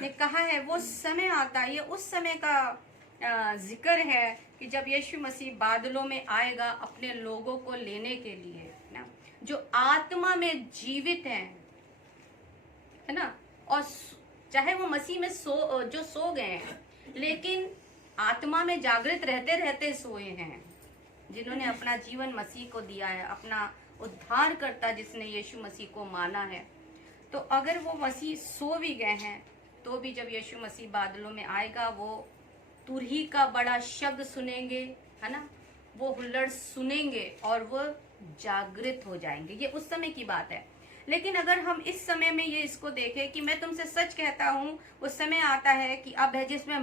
ने कहा है वो समय आता है, ये उस समय का जिक्र है कि जब यीशु मसीह बादलों में आएगा अपने लोगों को लेने के लिए ना, जो आत्मा में जीवित हैं, है ना, और चाहे वो मसीह में जो सो गए हैं, लेकिन आत्मा में जागृत रहते रहते सोए हैं, जिन्होंने अपना जीवन मसीह को दिया है, अपना उद्धारकर्ता जिसने यीशु मसीह को माना है। तो अगर वो मसीह सो भी गए हैं तो भी जब यीशु मसीह बादलों में आएगा, वो तुरही का बड़ा शब्द सुनेंगे, है ना, वो हुल्लड़ सुनेंगे और वो जागृत हो जाएंगे। ये उस समय की बात है। लेकिन अगर हम इस समय में ये इसको देखें कि मैं तुमसे सच कहता हूँ, उस समय आता है कि अब है जिसमें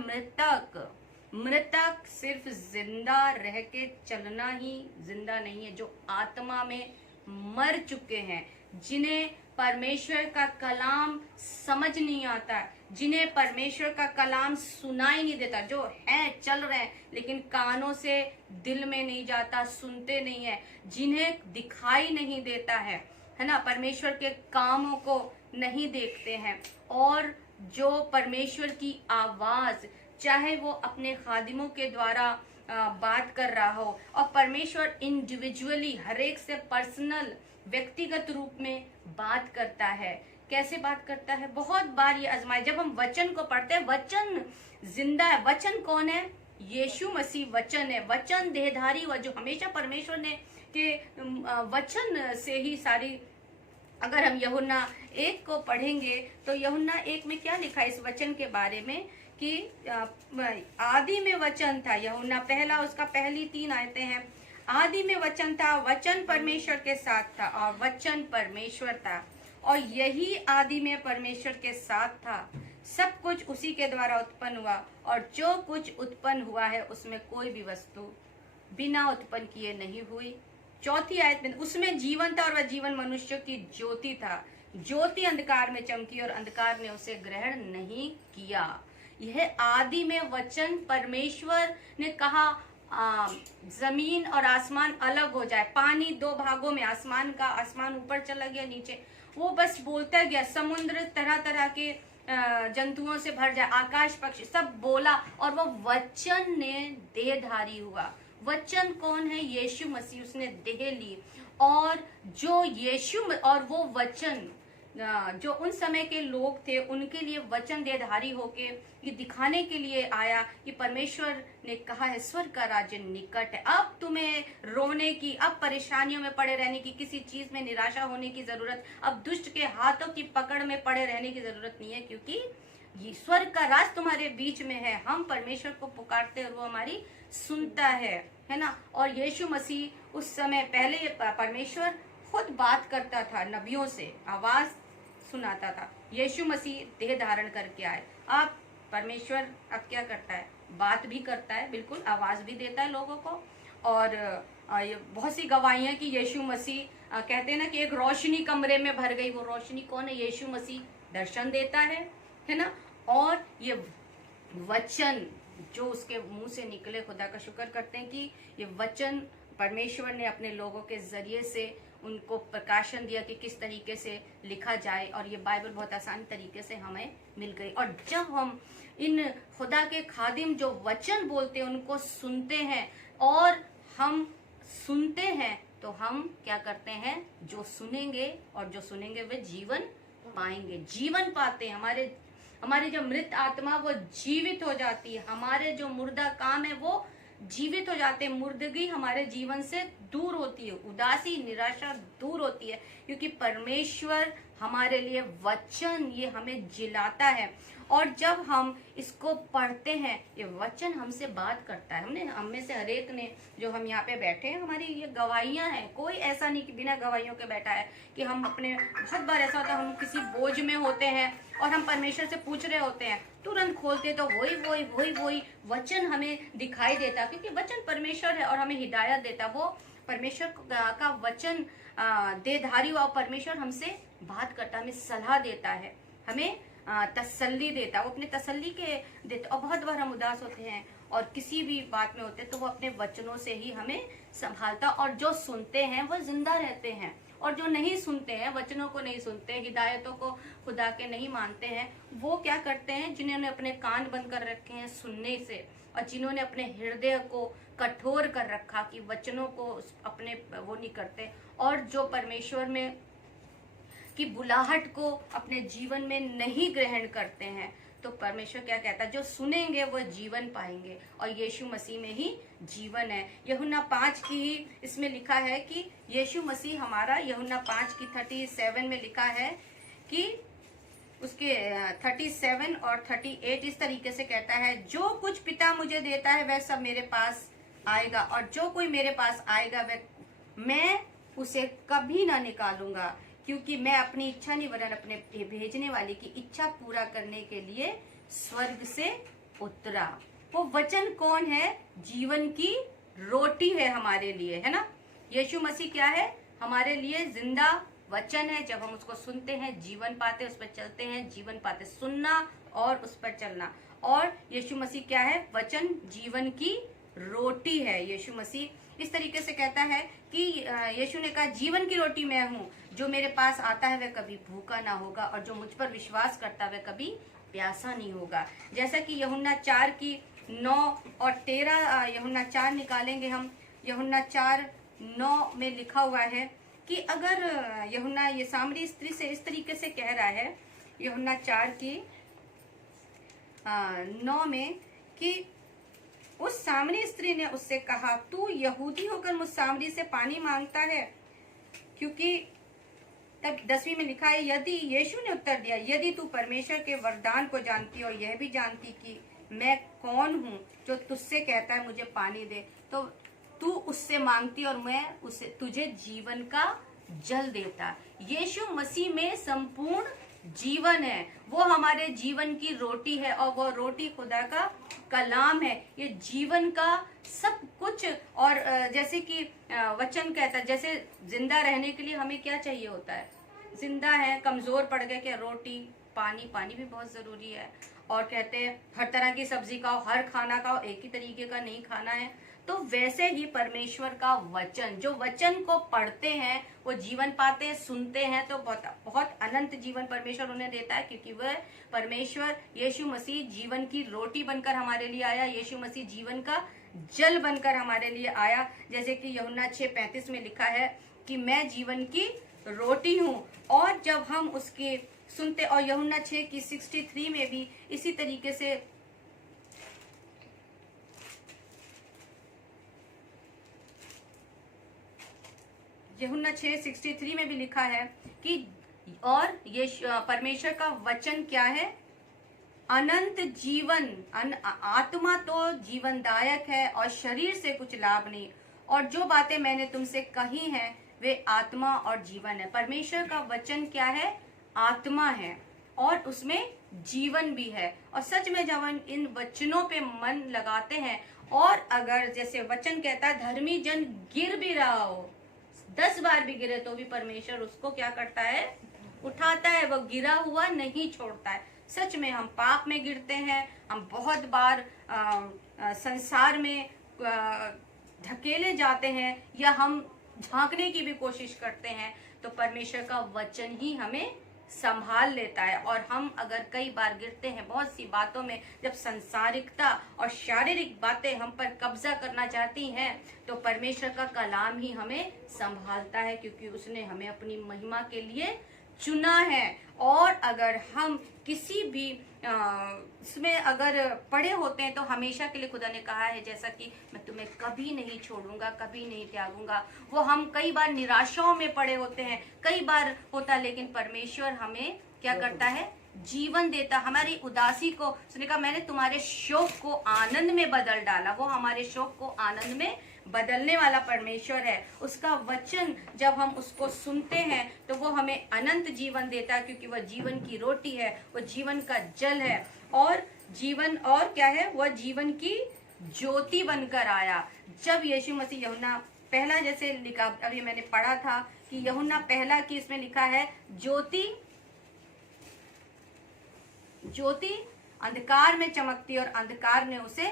मृतक सिर्फ जिंदा रह के चलना ही जिंदा नहीं है, जो आत्मा में मर चुके हैं, जिन्हें परमेश्वर का कलाम समझ नहीं आता, जिन्हें परमेश्वर का कलाम सुनाई नहीं देता, जो है चल रहे हैं लेकिन कानों से दिल में नहीं जाता, सुनते नहीं है, जिन्हें दिखाई नहीं देता है ना, परमेश्वर के कामों को नहीं देखते हैं, और जो परमेश्वर की आवाज, चाहे वो अपने खादिमों के द्वारा बात कर रहा हो, और परमेश्वर इंडिविजुअली हर एक से पर्सनल व्यक्तिगत रूप में बात करता है। कैसे बात करता है? बहुत बार ये आजमाए, जब हम वचन को पढ़ते हैं, वचन जिंदा है। वचन कौन है? यीशु मसीह वचन है, वचन देहधारी हुआ, जो हमेशा परमेश्वर ने के वचन से ही सारी। अगर हम यूहन्ना 1 को पढ़ेंगे तो यूहन्ना 1 में क्या लिखा है इस वचन के बारे में कि आदि में वचन था। यूहन्ना पहला, उसका पहली 3 आयतें हैं। आदि में वचन था, वचन परमेश्वर के साथ था और वचन परमेश्वर था, और यही आदि में परमेश्वर के साथ था। सब कुछ उसी के द्वारा उत्पन्न हुआ, और जो कुछ उत्पन्न हुआ है उसमें कोई भी वस्तु बिना उत्पन्न किए नहीं हुई। 4 आयत में, उसमें जीवन था और वह जीवन मनुष्य की ज्योति था। ज्योति अंधकार में चमकी और अंधकार ने उसे ग्रहण नहीं किया। यह आदि में वचन, परमेश्वर ने कहा जमीन और आसमान अलग हो जाए, पानी 2 भागों में, आसमान ऊपर चला गया, नीचे। वो बस बोलता गया, समुद्र तरह तरह के जंतुओं से भर जाए, आकाश पक्षी सब बोला, और वो वचन ने देहधारी हुआ। वचन कौन है? यीशु मसीह, उसने देह ली, और जो यीशु और वो वचन जो उन समय के लोग थे उनके लिए वचन देहधारी होके ये दिखाने के लिए आया कि परमेश्वर ने कहा है स्वर्ग का राज्य निकट है। अब तुम्हें रोने की, अब परेशानियों में पड़े रहने की, किसी चीज में निराशा होने की जरूरत, अब दुष्ट के हाथों की पकड़ में पड़े रहने की जरूरत नहीं है, क्योंकि ये स्वर्ग का राज तुम्हारे बीच में है। हम परमेश्वर को पुकारते और वो हमारी सुनता है ना। और यीशु मसीह उस समय, पहले परमेश्वर खुद बात करता था, नबियों से आवाज सुनाता था। यीशु मसीह देह धारण करके आए। अब परमेश्वर अब क्या करता है? बात भी करता है, बिल्कुल आवाज भी देता है लोगों को। और बहुत सी गवाहियां कि यीशु मसीह कहते हैं ना कि एक रोशनी कमरे में भर गई। वो रोशनी कौन है? यीशु मसीह दर्शन देता है ना। और ये वचन जो उसके मुंह से निकले, खुदा का शुक्र करते हैं कि ये वचन परमेश्वर ने अपने लोगों के जरिए से उनको प्रकाशन दिया कि किस तरीके से लिखा जाए, और ये बाइबल बहुत आसान तरीके से हमें मिल गई। और जब हम इन खुदा के खादिम जो वचन बोलते हैं उनको सुनते हैं, और हम सुनते हैं, तो हम क्या करते हैं? जो सुनेंगे और जो सुनेंगे वे जीवन पाएंगे, जीवन पाते हैं। हमारी जो मृत आत्मा वो जीवित हो जाती है, हमारे जो मुर्दा काम है वो जीवित हो जाते हैं। मुर्दगी हमारे जीवन से दूर होती है, उदासी निराशा दूर होती है, क्योंकि परमेश्वर हमारे लिए वचन ये हमें जिलाता है। और जब हम इसको पढ़ते हैं, ये वचन हमसे बात करता है। हम में से हर एक ने, जो हम यहाँ पे बैठे हैं, हमारी ये गवाहियां हैं। कोई ऐसा नहीं कि बिना गवाहियों के बैठा है। कि हम अपने, बहुत बार ऐसा होता है हम किसी बोझ में होते हैं और हम परमेश्वर से पूछ रहे होते हैं, तुरंत खोलते तो वही वचन हमें दिखाई देता, क्योंकि वचन परमेश्वर है और हमें हिदायत देता। वो परमेश्वर का वचन देहधारी हुआ, परमेश्वर हमसे बात करता, हमें सलाह देता है, हमें तसल्ली देता। वो अपने तसल्ली के देता। और बहुत बार हम उदास होते हैं और किसी भी बात में होते हैं, तो वो अपने वचनों से ही हमें संभालता, और जो सुनते हैं वो जिंदा रहते हैं। और जो नहीं सुनते हैं, वचनों को नहीं सुनते, हिदायतों को खुदा के नहीं मानते हैं, वो क्या करते हैं, जिन्होंने अपने कान बंद कर रखे हैं सुनने से, और जिन्होंने अपने हृदय को कठोर कर रखा कि वचनों को अपने वो नहीं करते, और जो परमेश्वर में की बुलाहट को अपने जीवन में नहीं ग्रहण करते हैं, तो परमेश्वर क्या कहता है, जो सुनेंगे वो जीवन पाएंगे, और यीशु मसीह में ही जीवन है। यूहन्ना 5 की ही इसमें लिखा है कि यीशु मसीह हमारा, यूहन्ना 5 की 37 में लिखा है कि उसके 37 और 38 इस तरीके से कहता है, जो कुछ पिता मुझे देता है वह सब मेरे पास आएगा, और जो कोई मेरे पास आएगा वह मैं उसे कभी ना निकालूंगा, क्योंकि मैं अपनी इच्छा नहीं वरन अपने भेजने वाले की इच्छा पूरा करने के लिए स्वर्ग से उतरा। वो वचन कौन है? जीवन की रोटी है हमारे लिए, है ना। यीशु मसीह क्या है? हमारे लिए जिंदा वचन है। जब हम उसको सुनते हैं जीवन पाते, उस पर चलते हैं जीवन पाते। सुनना और उस पर चलना। और यीशु मसीह क्या है? वचन जीवन की रोटी है। यीशु मसीह इस तरीके से कहता है कि यीशु ने कहा, जीवन की रोटी मैं हूँ, जो मेरे पास आता है वह कभी भूखा ना होगा, और जो मुझ पर विश्वास करता है वह कभी प्यासा नहीं होगा। जैसा कि यूहन्ना 4 की 9 और 13, यूहन्ना 4 निकालेंगे हम। यूहन्ना 4:9 में लिखा हुआ है कि अगर यूहन्ना ये सामरी स्त्री से इस तरीके से कह रहा है, यूहन्ना 4 की 9 में, कि उस सामरी स्त्री ने उससे कहा, तू यहूदी होकर मुझ सामरी से पानी मांगता है? क्योंकि तब 10वीं में लिखा है, यदि यीशु ने उत्तर दिया, यदि तू परमेश्वर के वरदान को जानती और यह भी जानती कि मैं कौन हूँ जो तुझसे कहता है मुझे पानी दे, तो तू उससे मांगती और मैं उसे तुझे जीवन का जल देता। यीशु मसीह में संपूर्ण जीवन है, वो हमारे जीवन की रोटी है, और वो रोटी खुदा का कलाम है। ये जीवन का सब कुछ। और जैसे कि वचन कहता है, जैसे जिंदा रहने के लिए हमें क्या चाहिए होता है? जिंदा है, कमजोर पड़ गए, क्या? रोटी, पानी। पानी भी बहुत जरूरी है। और कहते हैं हर तरह की सब्जी खाओ, हर खाना खाओ, एक ही तरीके का नहीं खाना है। तो वैसे ही परमेश्वर का वचन, जो वचन को पढ़ते हैं वो जीवन पाते हैं, सुनते हैं तो बहुत बहुत अनंत जीवन परमेश्वर उन्हें देता है, क्योंकि वह परमेश्वर यीशु मसीह जीवन की रोटी बनकर हमारे लिए आया। यीशु मसीह जीवन का जल बनकर हमारे लिए आया। जैसे कि यूहन्ना 6:35 में लिखा है कि मैं जीवन की रोटी हूँ। और जब हम उसके सुनते, और यूहन्ना 6 की 63 में भी इसी तरीके से यूहन्ना 6:63 में भी लिखा है कि और ये परमेश्वर का वचन क्या है? अनंत जीवन। आत्मा तो जीवनदायक है और शरीर से कुछ लाभ नहीं, और जो बातें मैंने तुमसे कही हैं वे आत्मा और जीवन है। परमेश्वर का वचन क्या है? आत्मा है, और उसमें जीवन भी है। और सच में जब हम इन वचनों पे मन लगाते हैं, और अगर जैसे वचन कहता है, धर्मी जन गिर भी रहा हो, 10 बार भी गिरे तो भी परमेश्वर उसको क्या करता है? उठाता है। वो गिरा हुआ नहीं छोड़ता है। सच में हम पाप में गिरते हैं, हम बहुत बार संसार में धकेले जाते हैं, या हम झांकने की भी कोशिश करते हैं, तो परमेश्वर का वचन ही हमें संभाल लेता है। और हम अगर कई बार गिरते हैं बहुत सी बातों में, जब संसारिकता और शारीरिक बातें हम पर कब्जा करना चाहती हैं, तो परमेश्वर का कलाम ही हमें संभालता है, क्योंकि उसने हमें अपनी महिमा के लिए चुना है। और अगर हम किसी भी इसमें अगर पड़े होते हैं, तो हमेशा के लिए खुदा ने कहा है, जैसा कि मैं तुम्हें कभी नहीं छोड़ूंगा, कभी नहीं त्यागूंगा। वो हम कई बार निराशाओं में पड़े होते हैं, कई बार होता, लेकिन परमेश्वर हमें क्या करता है? जीवन देता। हमारी उदासी को उसने कहा, मैंने तुम्हारे शोक को आनंद में बदल डाला। वो हमारे शोक को आनंद में बदलने वाला परमेश्वर है। उसका वचन जब हम उसको सुनते हैं तो वो हमें अनंत जीवन देता है, क्योंकि वह जीवन की रोटी है, वह जीवन का जल है। और जीवन और क्या है? वह जीवन की ज्योति बनकर आया। जब यीशु मसीह यूहन्ना पहला, जैसे लिखा अभी मैंने पढ़ा था कि यूहन्ना पहला की इसमें लिखा है, ज्योति ज्योति अंधकार में चमकती और अंधकार ने उसे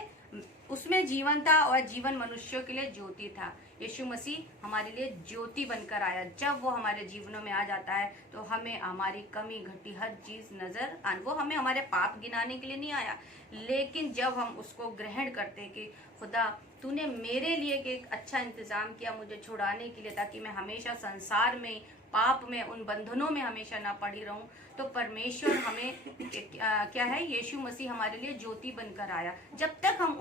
उसमें जीवन था और जीवन मनुष्यों के लिए ज्योति था। यीशु मसीह हमारे लिए ज्योति बनकर आया। जब वो हमारे जीवनों में आ जाता है तो हमें हमारी कमी घटी हर चीज नजर वो हमें हमारे पाप गिनाने के लिए नहीं आया, लेकिन जब हम उसको ग्रहण करते कि खुदा तूने मेरे लिए एक अच्छा इंतजाम किया मुझे छुड़ाने के लिए, ताकि मैं हमेशा संसार में पाप में उन बंधनों में हमेशा ना पड़ी रहूं, तो परमेश्वर हमें क्या है, यीशु मसीह हमारे लिए ज्योति बनकर आया। जब तक हम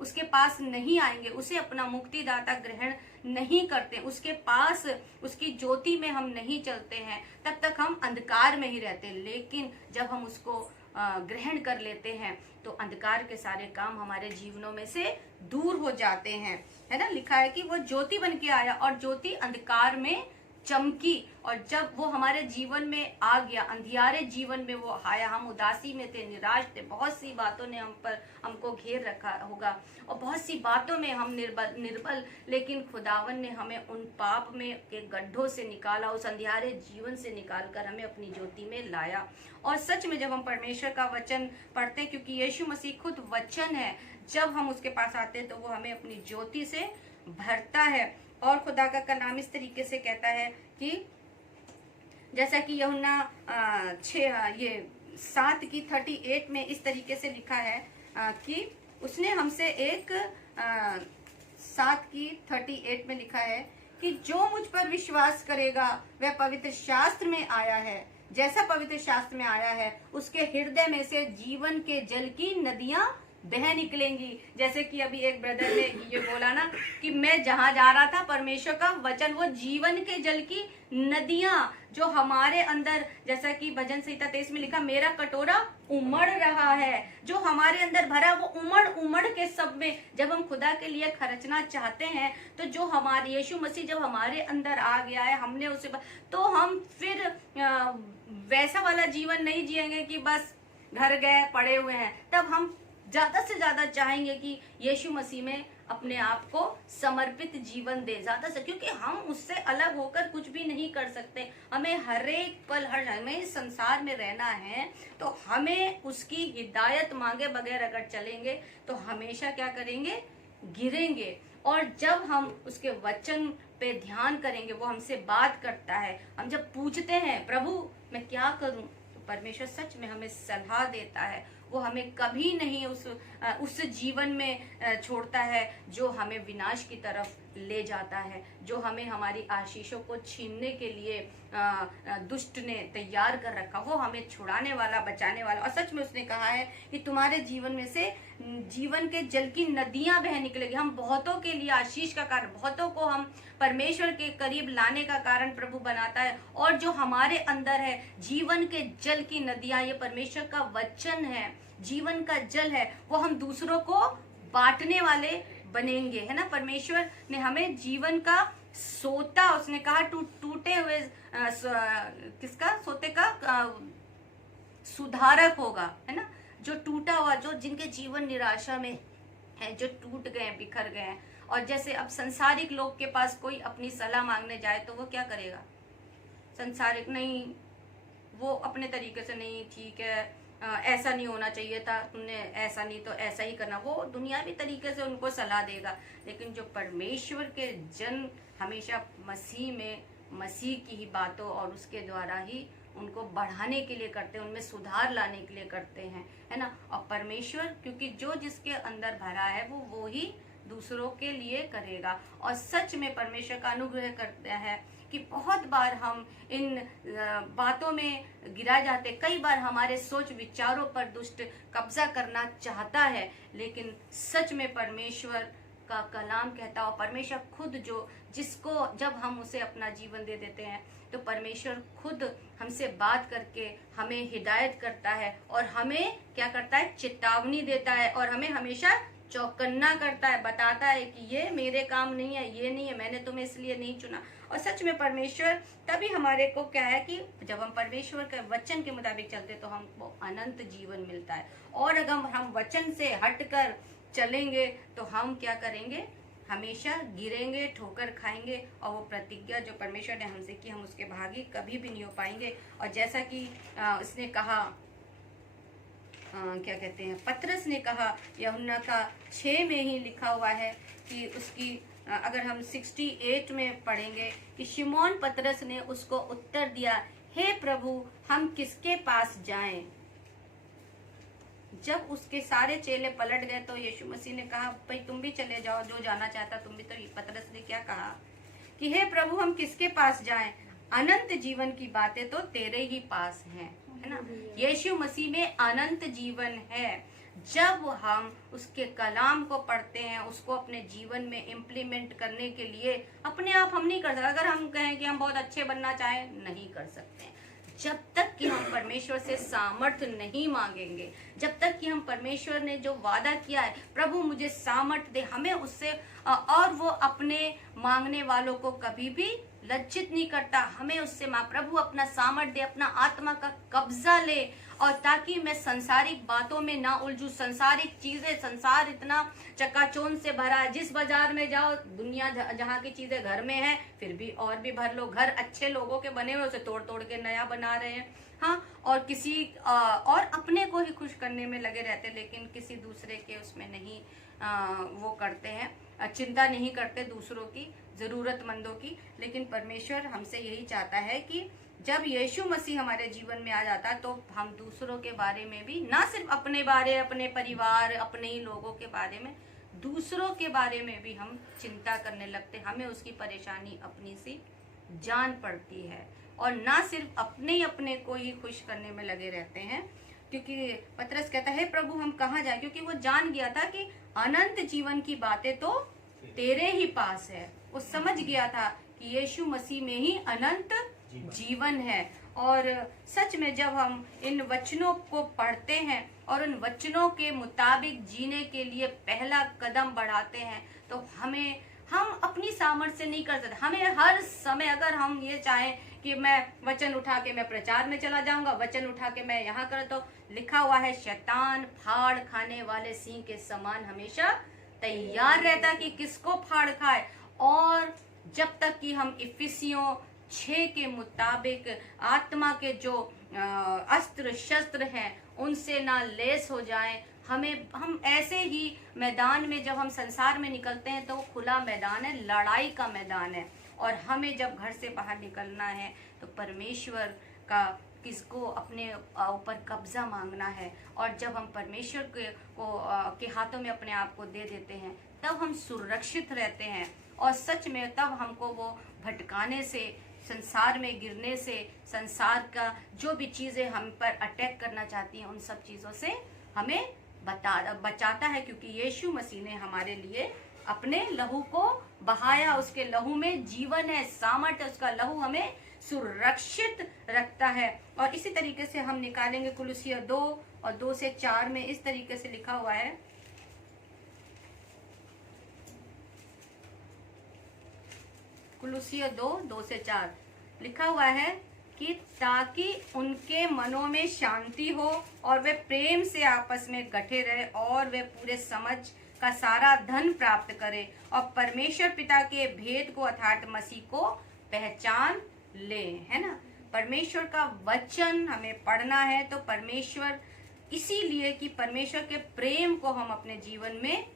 उसके पास नहीं आएंगे, उसे अपना मुक्तिदाता ग्रहण नहीं करते, उसके पास उसकी ज्योति में हम नहीं चलते हैं, तब तक हम अंधकार में ही रहते हैं। लेकिन जब हम उसको ग्रहण कर लेते हैं तो अंधकार के सारे काम हमारे जीवनों में से दूर हो जाते हैं, है ना। लिखा है कि वो ज्योति बन के आया और ज्योति अंधकार में चमकी, और जब वो हमारे जीवन में आ गया, अंधियारे जीवन में वो आया, हम उदासी में थे, निराश थे, बहुत सी बातों ने हमको घेर रखा होगा और बहुत सी बातों में हम निर्बल, लेकिन खुदावन ने हमें उन पाप में के गड्ढों से निकाला, उस अंधियारे जीवन से निकालकर हमें अपनी ज्योति में लाया। और सच में जब हम परमेश्वर का वचन पढ़ते, क्योंकि यीशु मसीह खुद वचन है, जब हम उसके पास आते हैं तो वो हमें अपनी ज्योति से भरता है। और खुदा का कलाम इस तरीके से कहता है कि जैसा कि यूहन्ना 7:38 में इस तरीके से लिखा है कि उसने हमसे 7:38 में लिखा है कि जो मुझ पर विश्वास करेगा वह पवित्र शास्त्र में आया है, जैसा पवित्र शास्त्र में आया है, उसके हृदय में से जीवन के जल की नदियां बह निकलेंगी। जैसे कि अभी एक ब्रदर ने ये बोला ना कि मैं जहां जा रहा था, परमेश्वर का वचन वो जीवन के जल की नदियां जो हमारे अंदर, जैसा कि भजन संहिता 23 में लिखा, मेरा कटोरा उमड़ रहा है, जो हमारे अंदर भरा वो उमड़ उमड़ के सब में जब हम खुदा के लिए खर्चना चाहते हैं, तो जो हमारे यीशु मसीह जब हमारे अंदर आ गया है, हमने उसे, तो हम फिर वैसा वाला जीवन नहीं जिएंगे कि बस घर गए पड़े हुए हैं। तब हम ज्यादा से ज्यादा चाहेंगे कि यीशु मसीह में अपने आप को समर्पित जीवन दे ज्यादा से, क्योंकि हम उससे अलग होकर कुछ भी नहीं कर सकते। हमें हर एक पल हमें संसार में रहना है, तो हमें उसकी हिदायत मांगे बगैर अगर चलेंगे तो हमेशा क्या करेंगे, गिरेंगे। और जब हम उसके वचन पे ध्यान करेंगे, वो हमसे बात करता है, हम जब पूछते हैं प्रभु मैं क्या करूं, तो परमेश्वर सच में हमें सलाह देता है। वो हमें कभी नहीं उस जीवन में छोड़ता है जो हमें विनाश की तरफ ले जाता है, जो हमें हमारी आशीषों को छीनने के लिए दुष्ट ने तैयार कर रखा। वो हमें छुड़ाने वाला, बचाने वाला। और सच में उसने कहा है कि तुम्हारे जीवन में से जीवन के जल की नदियां बह निकलेगी। हम बहुतों के लिए आशीष का कारण, बहुतों को हम परमेश्वर के करीब लाने का कारण प्रभु बनाता है। और जो हमारे अंदर है जीवन के जल की नदियां, ये परमेश्वर का वचन है, जीवन का जल है, वो हम दूसरों को बांटने वाले बनेंगे, है ना। परमेश्वर ने हमें जीवन का सोता, उसने कहा टूटे हुए किसका, सोते का सुधारक होगा, है ना। जो टूटा हुआ, जो जिनके जीवन निराशा में है, जो टूट गए, बिखर गए हैं। और जैसे अब संसारिक लोग के पास कोई अपनी सलाह मांगने जाए तो वो क्या करेगा, संसारिक नहीं, वो अपने तरीके से, नहीं ठीक है, ऐसा नहीं होना चाहिए था, तुमने ऐसा नहीं तो ऐसा ही करना, वो दुनियावी तरीके से उनको सलाह देगा। लेकिन जो परमेश्वर के जन हमेशा मसीह में, मसीह की ही बातों और उसके द्वारा ही उनको बढ़ाने के लिए करते हैं, उनमें सुधार लाने के लिए करते हैं, है ना। और परमेश्वर, क्योंकि जो जिसके अंदर भरा है वो ही दूसरों के लिए करेगा। और सच में परमेश्वर का अनुग्रह करता है कि बहुत बार हम इन बातों में गिरा जाते, कई बार हमारे सोच विचारों पर दुष्ट कब्जा करना चाहता है, लेकिन सच में परमेश्वर का कलाम कहता है, और परमेश्वर खुद जो जिसको जब हम उसे अपना जीवन दे देते हैं, तो परमेश्वर खुद हमसे बात करके हमें हिदायत करता है और हमें क्या करता है, चेतावनी देता है और हमें हमेशा चौकन्ना करता है, बताता है कि ये मेरे काम नहीं है, ये नहीं है, मैंने तुम्हें इसलिए नहीं चुना। और सच में परमेश्वर तभी हमारे को क्या है कि जब हम परमेश्वर के वचन के मुताबिक चलते तो हमको अनंत जीवन मिलता है। और अगर हम वचन से हटकर चलेंगे तो हम क्या करेंगे, हमेशा गिरेंगे, ठोकर खाएंगे, और वो प्रतिज्ञा जो परमेश्वर ने हमसे की, हम उसके भागी कभी भी नहीं हो पाएंगे। और जैसा कि उसने कहा क्या कहते हैं, पतरस ने कहा, यूहन्ना का 6 में ही लिखा हुआ है कि उसकी अगर हम 68 में पढ़ेंगे कि शिमोन पतरस ने उसको उत्तर दिया, हे प्रभु हम किसके पास जाएं? जब उसके सारे चेले पलट गए तो यीशु मसीह ने कहा, भाई तुम भी चले जाओ, जो जाना चाहता तुम भी। तो पतरस ने क्या कहा कि हे प्रभु हम किसके पास जाएं? अनंत जीवन की बातें तो तेरे ही पास हैं, है ना। यीशु मसीह में अनंत जीवन है। जब हम उसके कलाम को पढ़ते हैं, उसको अपने जीवन में इम्प्लीमेंट करने के लिए अपने आप हम नहीं कर सकते। अगर हम कहें कि हम बहुत अच्छे बनना चाहें, नहीं कर सकते। जब तक कि हम परमेश्वर से सामर्थ्य नहीं मांगेंगे, जब तक कि हम परमेश्वर ने जो वादा किया है, प्रभु मुझे सामर्थ्य दे, हमें उससे और वो अपने मांगने वालों को कभी भी लज्जित नहीं करता। हमें उससे प्रभु अपना सामर्थ्य दे, अपना आत्मा का कब्जा ले, और ताकि मैं संसारिक बातों में ना उलझूं। संसारिक चीजें, संसार इतना चकाचौंध से भरा है, जिस बाजार में जाओ दुनिया जहाँ की चीजें घर में है फिर भी और भी भर लो। घर अच्छे लोगों के बने हुए उसे तोड़ तोड़ के नया बना रहे हैं, हाँ, और किसी और अपने को ही खुश करने में लगे रहते, लेकिन किसी दूसरे के उसमें नहीं वो करते हैं, चिंता नहीं करते दूसरों की, जरूरतमंदों की। लेकिन परमेश्वर हमसे यही चाहता है कि जब यीशु मसीह हमारे जीवन में आ जाता तो हम दूसरों के बारे में भी, ना सिर्फ अपने बारे, अपने परिवार, अपने ही लोगों के बारे में, दूसरों के बारे में भी हम चिंता करने लगते। हमें उसकी परेशानी अपनी सी जान पड़ती है, और ना सिर्फ अपने को ही खुश करने में लगे रहते हैं। क्योंकि पतरस कहता है, प्रभु हम कहाँ जाए? क्योंकि वो जान गया था कि अनंत जीवन की बातें तो तेरे ही पास है। वो समझ गया था कि यीशु मसीह में ही अनंत जीवन है। और सच में जब हम इन वचनों को पढ़ते हैं और उन वचनों के मुताबिक जीने के लिए पहला कदम बढ़ाते हैं, तो हम अपनी सामर्थ्य से नहीं कर सकते। हमें हर समय, अगर हम ये चाहें कि मैं वचन उठा के मैं प्रचार में चला जाऊंगा, वचन उठा के मैं यहाँ कर, तो लिखा हुआ है, शैतान फाड़ खाने वाले सिंह के समान हमेशा तैयार रहता कि किसको फाड़ खाए। और जब तक कि हम इफिसियों 6 के मुताबिक आत्मा के जो अस्त्र शस्त्र हैं उनसे ना लेस हो जाएं, हम ऐसे ही मैदान में, जब हम संसार में निकलते हैं तो खुला मैदान है, लड़ाई का मैदान है, और हमें जब घर से बाहर निकलना है तो परमेश्वर का किसको अपने ऊपर कब्जा मांगना है। और जब हम परमेश्वर के हाथों में अपने आप को दे देते हैं, तब हम सुरक्षित रहते हैं। और सच में तब हमको वो भटकाने से, संसार में गिरने से, संसार का जो भी चीजें हम पर अटैक करना चाहती हैं, उन सब चीजों से हमें बचाता है। क्योंकि यीशु मसीह ने हमारे लिए अपने लहू को बहाया, उसके लहू में जीवन है, सामर्थ्य, उसका लहू हमें सुरक्षित रखता है। और इसी तरीके से हम निकालेंगे कुलुसिया 2 और 2 से 4 में इस तरीके से लिखा हुआ है, कुलुसिया 2 से 4 लिखा हुआ है कि ताकि उनके मनों में शांति हो और वे प्रेम से आपस में गठे रहे, और वे पूरे समझ का सारा धन प्राप्त करे, और परमेश्वर पिता के भेद को अर्थात मसीह को पहचान ले, है ना। परमेश्वर का वचन हमें पढ़ना है, तो परमेश्वर, इसीलिए कि परमेश्वर के प्रेम को हम अपने जीवन में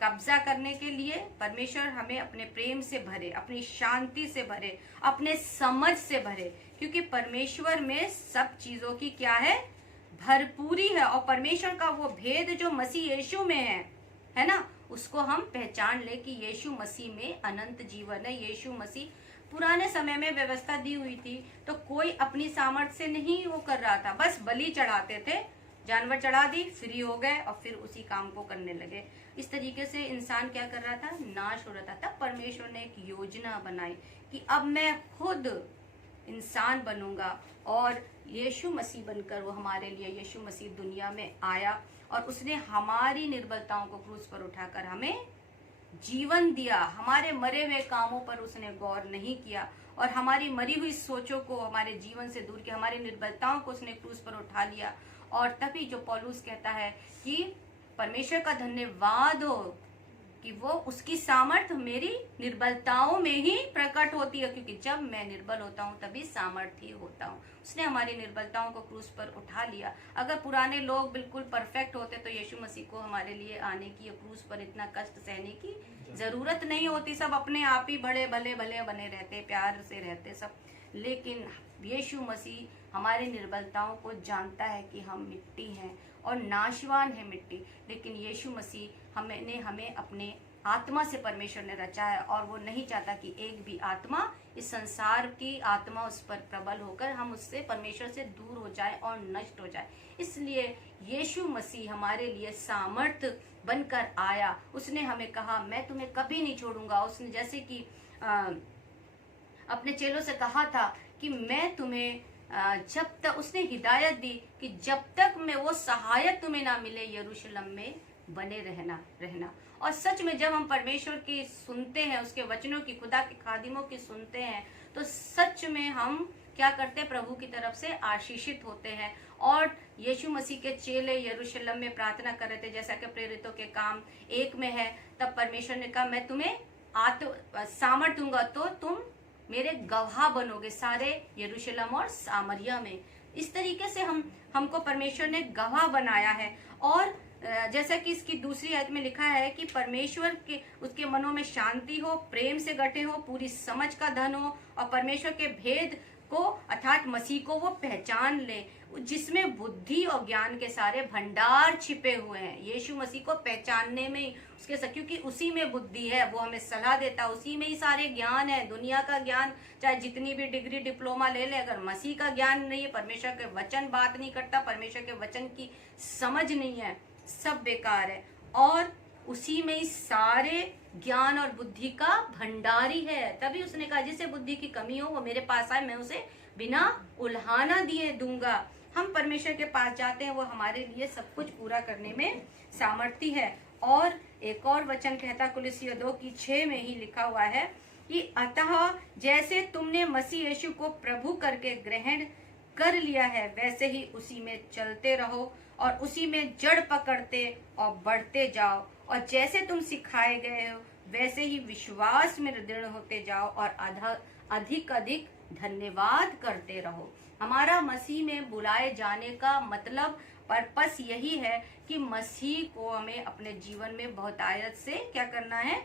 कब्जा करने के लिए परमेश्वर हमें अपने प्रेम से भरे, अपनी शांति से भरे, अपने समझ से भरे। क्योंकि परमेश्वर में सब चीजों की क्या है? भरपूरी है। और परमेश्वर का वो भेद जो मसीह यीशु में है ना, उसको हम पहचान ले कि यीशु मसीह में अनंत जीवन है। यीशु मसीह, पुराने समय में व्यवस्था दी हुई थी तो कोई अपनी सामर्थ्य से नहीं वो कर रहा था, बस बलि चढ़ाते थे, जानवर चढ़ा दी, फ्री हो गए और फिर उसी काम को करने लगे। इस तरीके से इंसान क्या कर रहा था? नाश हो रहा था। तब परमेश्वर ने एक योजना बनाई कि अब मैं खुद इंसान बनूंगा, और यीशु मसीह बनकर वो हमारे लिए, यीशु मसीह दुनिया में आया और उसने हमारी निर्बलताओं को क्रूस पर उठाकर हमें जीवन दिया। हमारे मरे हुए कामों पर उसने गौर नहीं किया और हमारी मरी हुई सोचों को हमारे जीवन से दूर किया, हमारी निर्बलताओं को उसने क्रूस पर उठा लिया। और तभी जो पौलुस कहता है कि परमेश्वर का धन्यवाद हो कि वो उसकी सामर्थ्य मेरी निर्बलताओं में ही प्रकट होती है, क्योंकि जब मैं निर्बल होता हूँ तभी सामर्थ्य होता हूँ। उसने हमारी निर्बलताओं को क्रूस पर उठा लिया। अगर पुराने लोग बिल्कुल परफेक्ट होते तो यीशु मसीह को हमारे लिए आने की, क्रूस पर इतना कष्ट सहने की जरूरत नहीं होती। सब अपने आप ही बड़े भले भले बने रहते, प्यार से रहते सब। लेकिन यीशु मसीह हमारी निर्बलताओं को जानता है कि हम मिट्टी हैं और नाशवान है मिट्टी, लेकिन यीशु मसीह हमें अपने आत्मा से परमेश्वर ने रचा है, और वो नहीं चाहता कि एक भी आत्मा, इस संसार की आत्मा उस पर प्रबल होकर हम उससे, परमेश्वर से दूर हो जाए और नष्ट हो जाए। इसलिए यीशु मसीह हमारे लिए सामर्थ्य बनकर आया। उसने हमें कहा मैं तुम्हें कभी नहीं छोड़ूंगा। उसने जैसे कि अपने चेलों से कहा था कि मैं तुम्हें जब तक, उसने हिदायत दी कि जब तक मैं वो सहायक तुम्हें ना मिले यरूशलेम में बने रहना। और सच में जब हम परमेश्वर की सुनते हैं, उसके वचनों की, खुदा के खादिमों की सुनते हैं, तो सच में हम क्या करते हैं, प्रभु की तरफ से आशीषित होते हैं। और यीशु मसीह के चेले यरूशलेम में प्रार्थना कर रहे थे, जैसा कि प्रेरितों के काम 1 में है। तब परमेश्वर ने कहा मैं तुम्हें सामर्थ दूंगा तो तुम मेरे गवाह बनोगे सारे यरूशलेम और सामरिया में। इस तरीके से हमको परमेश्वर ने गवाह बनाया है। और जैसा कि इसकी दूसरी आयत में लिखा है कि परमेश्वर के, उसके मनों में शांति हो, प्रेम से गठे हो, पूरी समझ का धन हो, और परमेश्वर के भेद को अर्थात मसीह को वो पहचान ले, जिसमें बुद्धि और ज्ञान के सारे भंडार छिपे हुए हैं। यीशु मसीह को पहचानने में उसके, क्योंकि उसी में बुद्धि है, वो हमें सलाह देता, उसी में ही सारे ज्ञान है। दुनिया का ज्ञान चाहे जितनी भी डिग्री डिप्लोमा ले ले, अगर मसीह का ज्ञान नहीं है, परमेश्वर के वचन बात नहीं करता, परमेश्वर के वचन की समझ नहीं है, सब बेकार है। और उसी में ही सारे ज्ञान और बुद्धि का भंडारी है। तभी उसने कहा जिसे बुद्धि की कमी हो वो मेरे पास आए, मैं उसे बिना उल्हाना दिए दूंगा। हम परमेश्वर के पास जाते हैं, वो हमारे लिए सब कुछ पूरा करने में सामर्थ्य है। और एक और वचन कहता कुलुस्सियों 2:6 में ही लिखा हुआ है कि अतः जैसे तुमने मसीह यीशु को प्रभु करके ग्रहण कर लिया है, वैसे ही उसी में चलते रहो और उसी में जड़ पकड़ते और बढ़ते जाओ, और जैसे तुम सिखाए गए हो वैसे ही विश्वास में दृढ़ होते जाओ और अधिक अधिक धन्यवाद करते रहो। हमारा मसीह में बुलाए जाने का मतलब, पर्पस यही है कि मसीह को हमें अपने जीवन में बहुतायत से क्या करना है,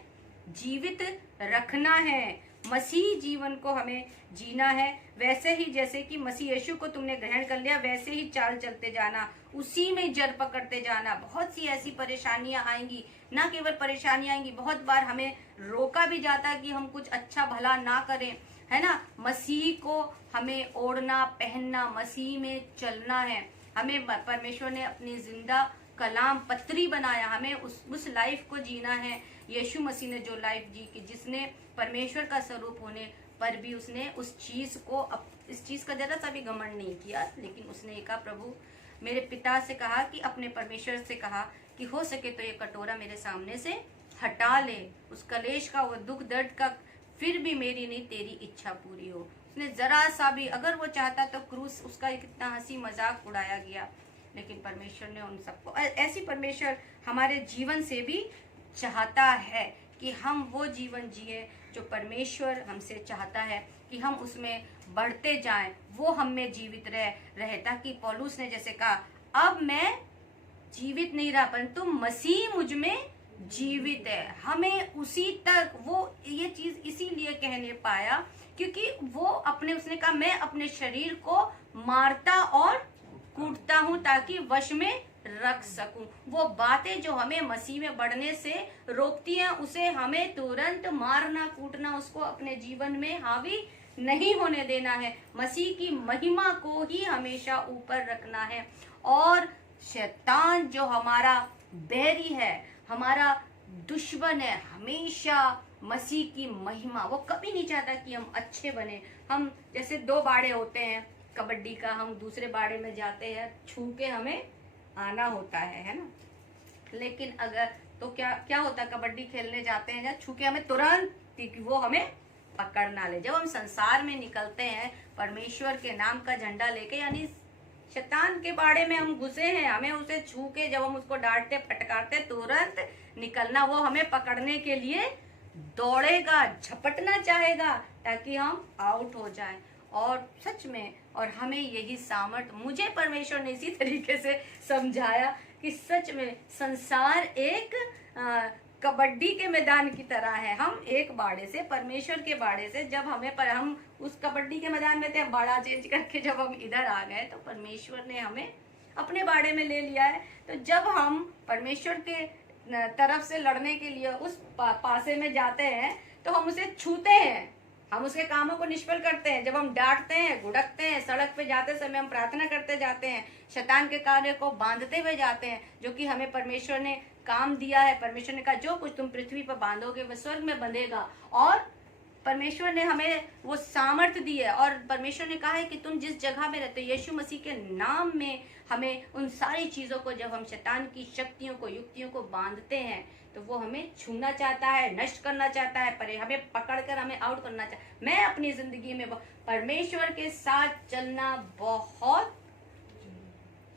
जीवित रखना है। मसीह जीवन को हमें जीना है। वैसे ही जैसे कि मसीह यीशु को तुमने ग्रहण कर लिया, वैसे ही चाल चलते जाना, उसी में जड़ पकड़ते जाना। बहुत सी ऐसी परेशानियां आएंगी, ना केवल परेशानियां आएंगी, बहुत बार हमें रोका भी जाता है कि हम कुछ अच्छा भला ना करें, है ना। मसीह को हमें ओढ़ना, पहनना, मसीह में चलना है। हमें परमेश्वर ने अपनी जिंदा कलाम पत्री बनाया, हमें उस लाइफ को जीना है। यीशु मसीह ने जो लाइफ जी कि जिसने परमेश्वर का स्वरूप होने पर भी उसने उस चीज को, इस चीज का जरा सा भी घमंड नहीं किया, लेकिन उसने कहा प्रभु मेरे पिता से कहा कि अपने परमेश्वर से कहा कि हो सके तो ये कटोरा मेरे सामने से हटा ले, उस कलेश का, वो दुख दर्द का, फिर भी मेरी नहीं तेरी इच्छा पूरी हो। उसने जरा सा भी, अगर वो चाहता तो क्रूस, उसका कितना हंसी मजाक उड़ाया गया, लेकिन परमेश्वर ने उन सबको, ऐसी परमेश्वर हमारे जीवन से भी चाहता है कि हम वो जीवन जिए जो परमेश्वर हमसे चाहता है, कि हम उसमें बढ़ते जाएं, वो हम में जीवित रहे, ताकि पौलुस ने जैसे कहा अब मैं जीवित नहीं रहा परंतु मसीह मुझ में जीवित है। हमें उसी तक वो ये चीज इसीलिए कहने पाया क्योंकि वो अपने, उसने कहा मैं अपने शरीर को मारता और कूटता हूं ताकि वश में रख सकूं। वो बातें जो हमें मसीह में बढ़ने से रोकती हैं, उसे हमें तुरंत मारना, कूटना, उसको अपने जीवन में हावी नहीं होने देना है। मसीह की महिमा को ही हमेशा ऊपर रखना है। और शैतान जो हमारा बैरी है, हमारा दुश्मन है, हमेशा मसीह की महिमा, वो कभी नहीं चाहता कि हम अच्छे बने। हम जैसे 2 बाड़े होते हैं कबड्डी का, हम दूसरे बाड़े में जाते हैं, छू के हमें आना होता है ना। लेकिन अगर तो क्या होता है, कबड्डी खेलने जाते हैं जब छू के हमें तुरंत वो हमें पकड़ ना ले। जब हम संसार में निकलते हैं परमेश्वर के नाम का झंडा लेके, यानी शैतान के बाड़े में हम घुसे हैं, हमें उसे छू के जब हम उसको डांटते फटकारते तुरंत निकलना, वो हमें पकड़ने के लिए दौड़ेगा, झपटना चाहेगा ताकि हम आउट हो जाएं। और सच में, और हमें यही सामर्थ, मुझे परमेश्वर ने इसी तरीके से समझाया कि सच में संसार एक कबड्डी के मैदान की तरह है। हम एक बाड़े से, परमेश्वर के बाड़े से, जब हम उस कबड्डी के मैदान में थे, बाड़ा चेंज करके जब हम इधर आ गए तो परमेश्वर ने हमें अपने बाड़े में ले लिया है। तो जब हम परमेश्वर के तरफ से लड़ने के लिए उस पासे में जाते हैं तो हम उसे छूते हैं, हम उसके कामों को निष्फल करते हैं। जब हम डांटते हैं, गुड़कते हैं, सड़क पे जाते समय हम प्रार्थना करते जाते हैं, शैतान के कार्य को बांधते हुए जाते हैं, जो कि हमें परमेश्वर ने काम दिया है। परमेश्वर ने कहा जो कुछ तुम पृथ्वी पर बांधोगे वह स्वर्ग में बंधेगा, और परमेश्वर ने हमें वो सामर्थ्य दी है। और परमेश्वर ने कहा है कि तुम जिस जगह में रहते हो, यीशु मसीह के नाम में हमें उन सारी चीजों को, जब हम शैतान की शक्तियों को, युक्तियों को बांधते हैं तो वो हमें छूना चाहता है, नष्ट करना चाहता है, पर हमें पकड़कर हमें आउट करना चाहता है। मैं अपनी जिंदगी में परमेश्वर के साथ चलना बहुत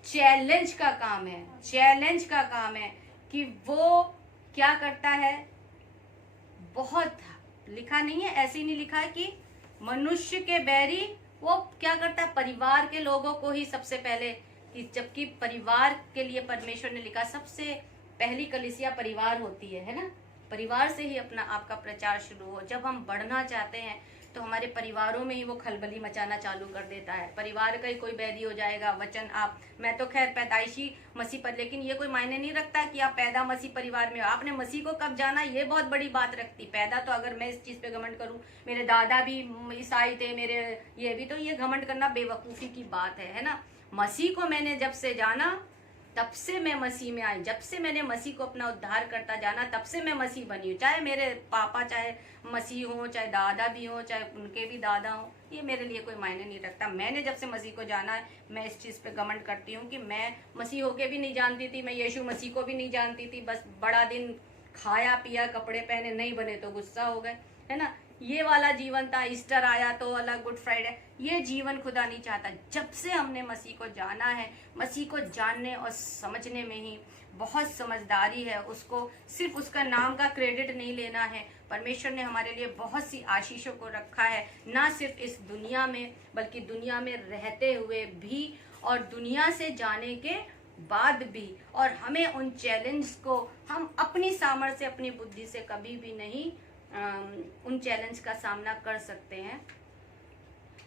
चैलेंज का काम है, चैलेंज का काम है कि वो क्या करता है। बहुत लिखा नहीं है, ऐसे ही नहीं लिखा है कि मनुष्य के बैरी वो क्या करता है, परिवार के लोगों को ही सबसे पहले, कि जबकि परिवार के लिए परमेश्वर ने लिखा सबसे पहली कलीसिया परिवार होती है ना। परिवार से ही अपना आपका प्रचार शुरू हो। जब हम बढ़ना चाहते हैं तो हमारे परिवारों में ही वो खलबली मचाना चालू कर देता है। परिवार का ही कोई बैरी हो जाएगा, वचन आप, मैं तो खैर पैदाइशी मसीह पर, लेकिन ये कोई मायने नहीं रखता कि आप पैदा मसीह परिवार में हो। आपने मसीह को कब जाना, ये बहुत बड़ी बात रखती। पैदा तो, अगर मैं इस चीज पे घमंड करूं, मेरे दादा भी ईसाई थे, मेरे ये भी, तो ये घमंड करना बेवकूफी की बात है ना। मसीह को मैंने जब से जाना तब से मैं मसीह में आई, जब से मैंने मसीह को अपना उद्धार करता जाना तब से मैं मसीह बनी हूँ। चाहे मेरे पापा चाहे मसीह हो, चाहे दादा भी हो, चाहे उनके भी दादा हो, ये मेरे लिए कोई मायने नहीं रखता। मैंने जब से मसीह को जाना है, मैं इस चीज़ पे घमंड करती हूँ कि मैं मसीह होके भी नहीं जानती थी, मैं यीशु मसीह को भी नहीं जानती थी। बस बड़ा दिन खाया पिया, कपड़े पहने, नहीं बने तो गुस्सा हो गए, है ना। ये वाला जीवन था। ईस्टर आया तो अलग, गुड फ्राइडे, ये जीवन खुदा नहीं चाहता। जब से हमने मसीह को जाना है, मसीह को जानने और समझने में ही बहुत समझदारी है। उसको सिर्फ उसका नाम का क्रेडिट नहीं लेना है। परमेश्वर ने हमारे लिए बहुत सी आशीषों को रखा है, ना सिर्फ इस दुनिया में बल्कि दुनिया में रहते हुए भी और दुनिया से जाने के बाद भी। और हमें उन चैलेंज को हम अपनी सामर्थ्य से, अपनी बुद्धि से कभी भी नहीं उन चैलेंज का सामना कर सकते हैं।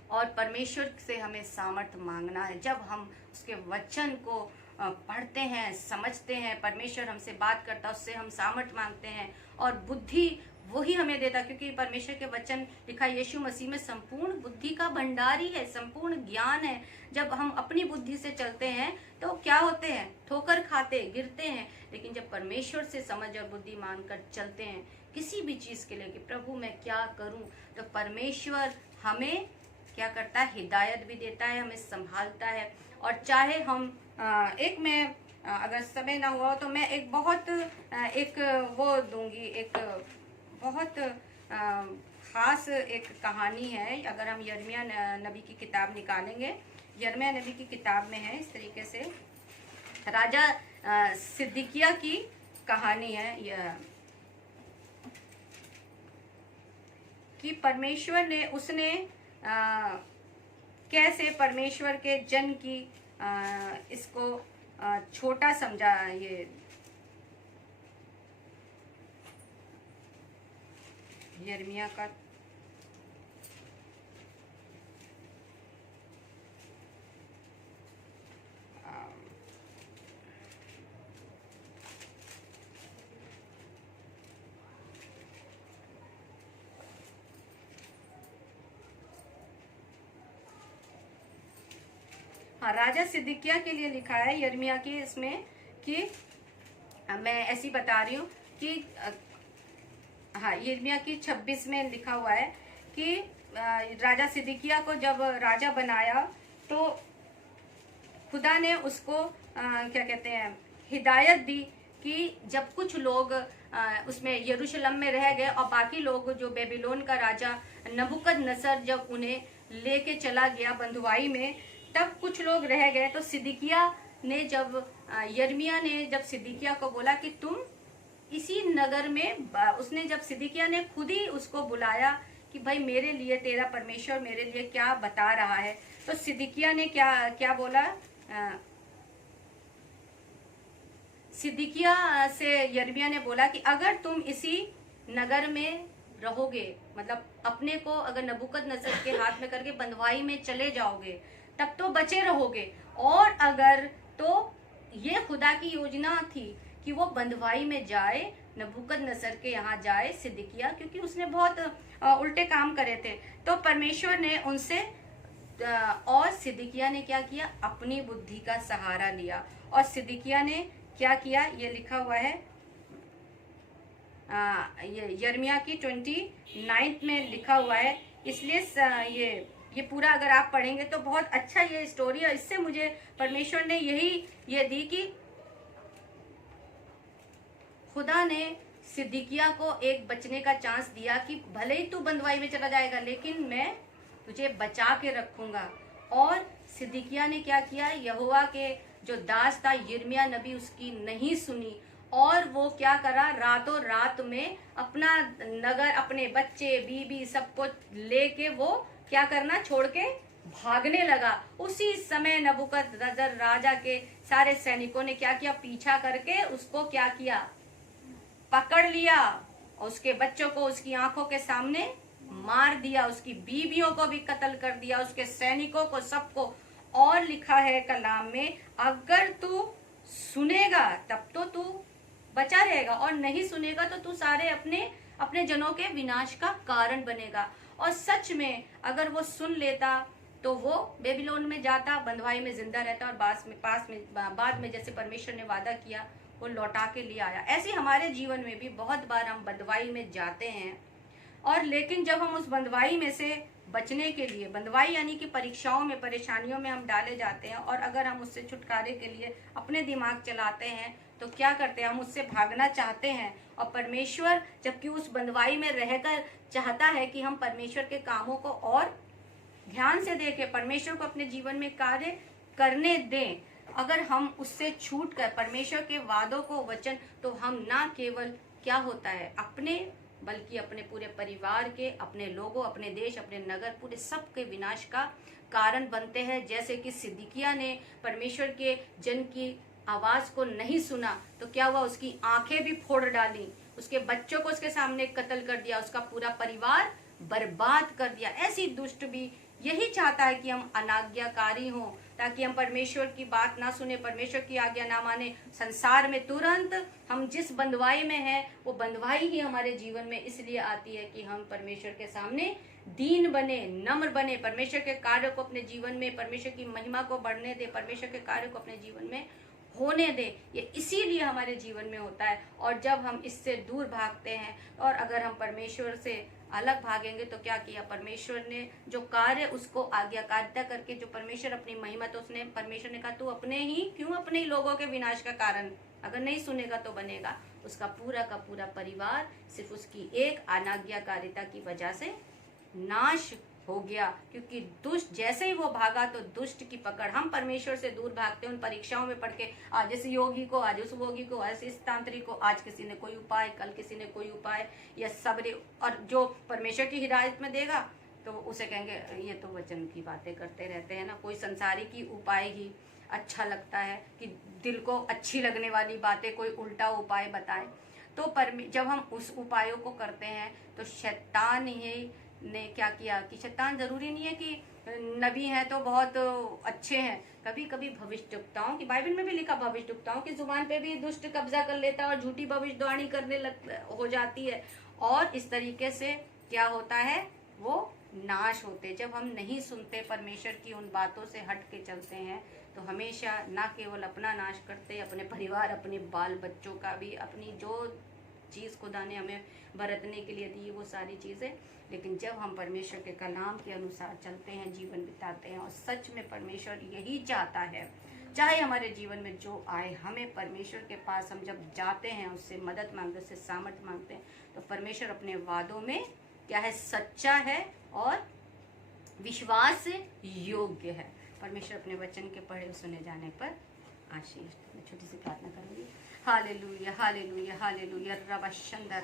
और परमेश्वर से हमें सामर्थ्य मांगना है। जब हम उसके वचन को पढ़ते हैं, समझते हैं, परमेश्वर हमसे बात करता है, उससे हम सामर्थ्य मांगते हैं और बुद्धि वही हमें देता, क्योंकि परमेश्वर के वचन लिखा यीशु मसीह में संपूर्ण बुद्धि का भंडारी है, संपूर्ण ज्ञान है। जब हम अपनी बुद्धि से चलते हैं तो क्या होते हैं, ठोकर खाते, गिरते हैं। लेकिन जब परमेश्वर से समझ और बुद्धि मांगकर चलते हैं किसी भी चीज के लिए कि प्रभु मैं क्या करूं, तो परमेश्वर हमें क्या करता है, हिदायत भी देता है, हमें संभालता है। और चाहे हम अगर समय ना हुआ तो मैं एक बहुत वो दूंगी, एक बहुत खास एक कहानी है। अगर हम यिर्मयाह नबी की किताब निकालेंगे, यिर्मयाह नबी की किताब में है, इस तरीके से राजा सिदकिय्याह की कहानी है कि परमेश्वर ने, उसने कैसे परमेश्वर के जन की इसको छोटा समझा। ये यिर्मयाह का राजा सिदकिय्याह के लिए लिखा है यिर्मयाह की, इसमें कि मैं ऐसी बता रही हूँ कि यिर्मयाह की 26 में लिखा हुआ है कि राजा सिदकिय्याह को जब राजा बनाया तो खुदा ने उसको क्या कहते हैं, हिदायत दी कि जब कुछ लोग उसमें यरूशलेम में रह गए और बाकी लोग जो बेबीलोन का राजा नबूकदनेस्सर जब उन्हें लेके चला गया बंधुआई में, तब कुछ लोग रह गए। तो सिदकिय्याह ने जब यिर्मयाह ने जब सिदकिय्याह को बोला कि तुम इसी नगर में, उसने जब सिदकिय्याह ने खुद ही उसको बुलाया कि भाई मेरे लिए तेरा परमेश्वर मेरे लिए क्या बता रहा है, तो सिदकिय्याह ने क्या क्या बोला, सिदकिय्याह से यिर्मयाह ने बोला कि अगर तुम इसी नगर में रहोगे, मतलब अपने को अगर नबूकदनेस्सर के हाथ में करके बंधुआई में चले जाओगे तब तो बचे रहोगे, और अगर तो ये खुदा की योजना थी कि वो बंधुआई में जाए, नबूकदनेस्सर के यहाँ जाए सिदकिय्याह, क्योंकि उसने बहुत उल्टे काम करे थे। तो परमेश्वर ने उनसे और सिदकिय्याह ने क्या किया, अपनी बुद्धि का सहारा लिया, और सिदकिय्याह ने क्या किया, ये लिखा हुआ है ये यिर्मयाह की 29 में लिखा हुआ है। इसलिए ये पूरा अगर आप पढ़ेंगे तो बहुत अच्छा ये स्टोरी है। इससे मुझे परमेश्वर ने यही ये दी कि खुदा ने सिदकिय्याह को एक बचने का चांस दिया कि भले ही तू बंधुआई में चला जाएगा लेकिन मैं तुझे बचा के रखूंगा। और सिदकिय्याह ने क्या किया, यहोवा के जो दास था यिर्मयाह नबी उसकी नहीं सुनी, और वो क्या करा, रातों रात में अपना नगर, अपने बच्चे बीबी सबको लेके वो क्या करना छोड़ के भागने लगा। उसी समय नबूकदनेस्सर राजा के सारे सैनिकों ने क्या किया, पीछा करके उसको क्या किया, पकड़ लिया, और उसके बच्चों को उसकी आंखों के सामने मार दिया, उसकी बीवियों को भी कत्ल कर दिया, उसके सैनिकों को, सबको। और लिखा है कलाम में, अगर तू सुनेगा तब तो तू बचा रहेगा, और नहीं सुनेगा तो तू सारे अपने जनों के विनाश का कारण बनेगा। और सच में अगर वो सुन लेता तो वो बेबीलोन में जाता, बंधुआई में जिंदा रहता, और बाद में जैसे परमेश्वर ने वादा किया वो लौटा के लिए आया। ऐसे हमारे जीवन में भी बहुत बार हम बंधुआई में जाते हैं, और लेकिन जब हम उस बंधुआई में से बचने के लिए, बंधुआई यानी कि परीक्षाओं में, परेशानियों में हम डाले जाते हैं, और अगर हम उससे छुटकारे के लिए अपने दिमाग चलाते हैं तो क्या करते हैं, हम उससे भागना चाहते हैं। और परमेश्वर जबकि उस बंधुआई में रहकर चाहता है कि हम परमेश्वर के कामों को और ध्यान से देखें, परमेश्वर को अपने जीवन में कार्य करने दें। अगर हम उससे छूट कर परमेश्वर के वादों को वचन, तो हम ना केवल क्या होता है अपने, बल्कि अपने पूरे परिवार के, अपने लोगों, अपने देश, अपने नगर, पूरे सब के विनाश का कारण बनते हैं। जैसे कि सिदकिय्याह ने परमेश्वर के जन की आवाज को नहीं सुना तो क्या हुआ, उसकी आंखें भी फोड़ डाली, उसके बच्चों को उसके सामने कत्ल कर दिया, उसका पूरा परिवार बर्बाद कर दिया। ऐसी दुष्ट भी यही चाहता है कि हम अनाज्ञाकारी हों, ताकि हम परमेश्वर की बात ना सुने, परमेश्वर की आज्ञा ना माने। संसार में तुरंत हम जिस बंधुआई में हैं वो बंधुआई ही हमारे जीवन में इसलिए आती है कि हम परमेश्वर के सामने दीन बने, नम्र बने, परमेश्वर के कार्य को अपने जीवन में, परमेश्वर की महिमा को बढ़ने दे, परमेश्वर के कार्य को अपने जीवन में होने दे। ये इसीलिए हमारे जीवन में होता है। और जब हम इससे दूर भागते हैं, और अगर हम परमेश्वर से अलग भागेंगे तो क्या किया, परमेश्वर ने जो कार्य उसको आज्ञाकारिता करके, जो परमेश्वर अपनी महिमा, तो उसने, परमेश्वर ने कहा तू अपने ही क्यों, अपने ही लोगों के विनाश का कारण अगर नहीं सुनेगा तो बनेगा। उसका पूरा का पूरा परिवार सिर्फ उसकी एक अनाज्ञाकारिता की वजह से नाश हो गया, क्योंकि दुष्ट जैसे ही वो भागा तो दुष्ट की पकड़। हम परमेश्वर से दूर भागते हैं उन परीक्षाओं में पढ़ के, आज इस योगी को, आज उस योगी को, आज इस तांत्रिक को, आज किसी ने कोई उपाय, कल किसी ने कोई उपाय, या सबरे, और जो परमेश्वर की हिदायत में देगा तो उसे कहेंगे ये तो वचन की बातें करते रहते हैं ना, कोई संसारी की उपाय ही अच्छा लगता है कि दिल को अच्छी लगने वाली बातें कोई उल्टा उपाय बताए। तो जब हम उस उपायों को करते हैं तो शैतान ही ने क्या किया कि शैतान जरूरी नहीं है कि नबी हैं तो बहुत अच्छे हैं, कभी कभी भविष्यवक्ताओं की, बाइबल में भी लिखा भविष्यवक्ताओं की जुबान पे भी दुष्ट कब्जा कर लेता है और झूठी भविष्यवाणी करने हो जाती है, और इस तरीके से क्या होता है, वो नाश होते। जब हम नहीं सुनते, परमेश्वर की उन बातों से हट के चलते हैं तो हमेशा ना केवल अपना नाश करते, अपने परिवार, अपने बाल बच्चों का भी, अपनी जो चीज़ खुदा ने हमें बरतने के लिए दी वो सारी चीज़ें। लेकिन जब हम परमेश्वर के कलाम के अनुसार चलते हैं, जीवन बिताते हैं, और सच में परमेश्वर यही चाहता है, चाहे हमारे जीवन में जो आए, हमें परमेश्वर के पास हम जब जाते हैं, उससे मदद मांगते, उससे सामर्थ्य मांगते हैं, तो परमेश्वर अपने वादों में क्या है, सच्चा है और विश्वास योग्य है। परमेश्वर अपने वचन के पढ़े सुने जाने पर आशीष। मैं छोटी सी प्रार्थना करूंगी। हालेलुया हालेलुया हालेलुया रबा शंदा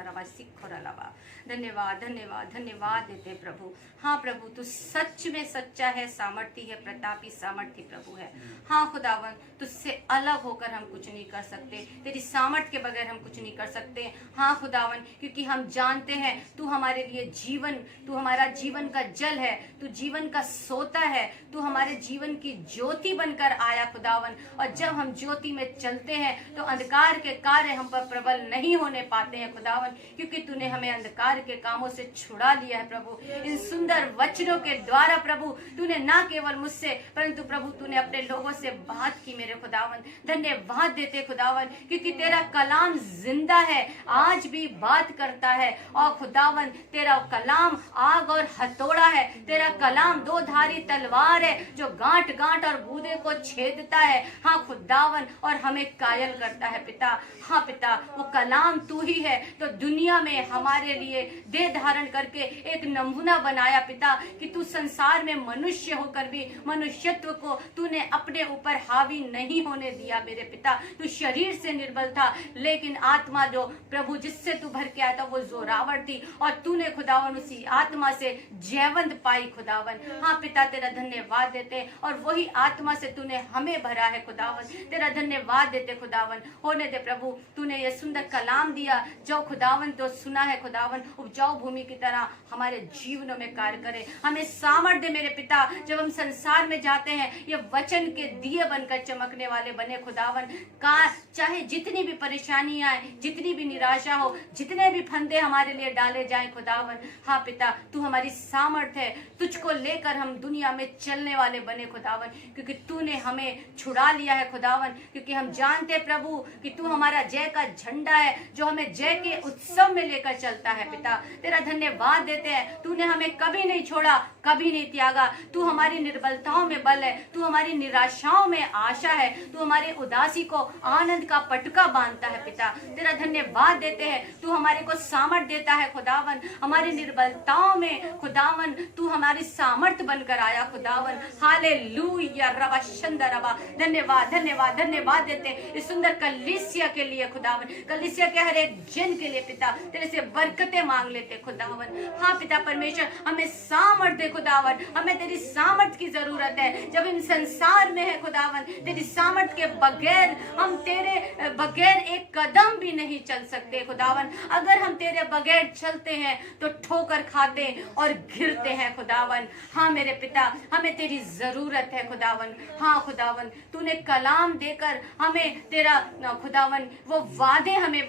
रबा सिखोरा लबा। धन्यवाद धन्यवाद धन्यवाद देते प्रभु। हाँ प्रभु, तू सच में सच्चा है, सामर्थी है, प्रतापी सामर्थी प्रभु है। हाँ खुदावन, तुझसे अलग होकर हम कुछ नहीं कर सकते, तेरी सामर्थ के बगैर हम कुछ नहीं कर सकते। हाँ खुदावन, क्योंकि हम जानते हैं तू हमारे लिए जीवन, तू हमारा जीवन का जल है, तू जीवन का सोता है, तू हमारे जीवन की ज्योति बनकर आया खुदावन। और जब हम ज्योति में चलते हैं तो अंधकार के कार्य हम पर प्रबल नहीं होने पाते हैं खुदावन, क्योंकि तूने हमें अंधकार के कामों से छुड़ा लिया है प्रभु। इन सुंदर वचनों के द्वारा प्रभु तूने ना केवल मुझसे परंतु प्रभु तूने अपने लोगों से बात की मेरे खुदावन। धन्यवाद देते खुदावन, क्योंकि तेरा कलाम जिंदा है, आज भी बात करता है। और खुदावन तेरा कलाम आग और हथौड़ा है, तेरा कलाम दो धारी तलवार है जो गांठ गांठ और गूदे को छेदता है। हाँ खुदावन, और हमें कायल करता है पिता। हाँ पिता, वो कलाम तू ही है तो दुनिया में हमारे लिए देह धारण करके एक नमूना बनाया पिता, कि तू संसार में मनुष्य होकर भी मनुष्यत्व को तूने अपने ऊपर हावी नहीं होने दिया मेरे पिता। तू शरीर से निर्बल था, लेकिन आत्मा जो प्रभु जिससे तू भर के आया था वो जोरावर थी, और तूने खुदावन उसी आत्मा से जयवंत पाई खुदावन। हाँ पिता, तेरा धन्यवाद देते, और वही आत्मा से तूने हमें भरा है खुदावन। तेरा धन्यवाद देते खुदावन। होने दे प्रभु, तूने ये सुंदर कलाम दिया जो खुदावन तो सुना है खुदावन, उपजाऊ भूमि की तरह हमारे जीवनों में कार्य करे। हमें सामर्थ दे मेरे पिता, जब हम संसार में जाते हैं ये वचन के दिए बनकर चमकने वाले बने खुदावन। का चाहे जितनी भी परेशानियां आए, जितनी भी निराशा हो, जितने भी फंदे हमारे लिए डाले जाए खुदावन, हाँ पिता तू हमारी सामर्थ है, तुझको लेकर हम दुनिया में चलने वाले बने खुदावन, क्योंकि तूने हमें छुड़ा लिया है खुदावन। क्योंकि हम जानते प्रभु कि तू हमारा जय का झंडा है जो हमें जय के उत्सव में लेकर चलता है पिता। तेरा धन्यवाद देते हैं, तूने हमें कभी नहीं छोड़ा, कभी नहीं त्यागा। तू हमारी निर्बलताओं में बल है, तू हमारी निराशाओं में आशा है, तू हमारी उदासी को आनंद का पटका बांधता है पिता। तेरा धन्यवाद देते हैं, तू हमारे को सामर्थ देता है खुदावन। हमारी निर्बलताओं में खुदावन तू हमारी सामर्थ बनकर आया खुदावन। हालेलुया रबा शंदा रबा। धन्यवाद धन्यवाद धन्यवाद देते हैं इस सुंदर कलीसिया के लिए खुदावन, कलीसिया के हर एक जन के लिए पिता। तेरे से बरकतें मांग लेते खुदावन। हाँ पिता परमेश्वर, हमें सामर्थ दे खुदावन, हमें तेरी सामर्थ की जरूरत है। जब इन संसार में है खुदावन, तेरी सामर्थ के बगैर हम तेरे बगैर एक कदम भी नहीं चल सकते खुदावन। अगर हम तेरे बगैर चलते हैं तो ठोकर खाते और गिरते हैं खुदावन। हाँ मेरे पिता, हमें तेरी जरूरत है खुदावन। हाँ खुदावन, तूने कलाम देकर हमें तेरा खुदावन वो वादे हमें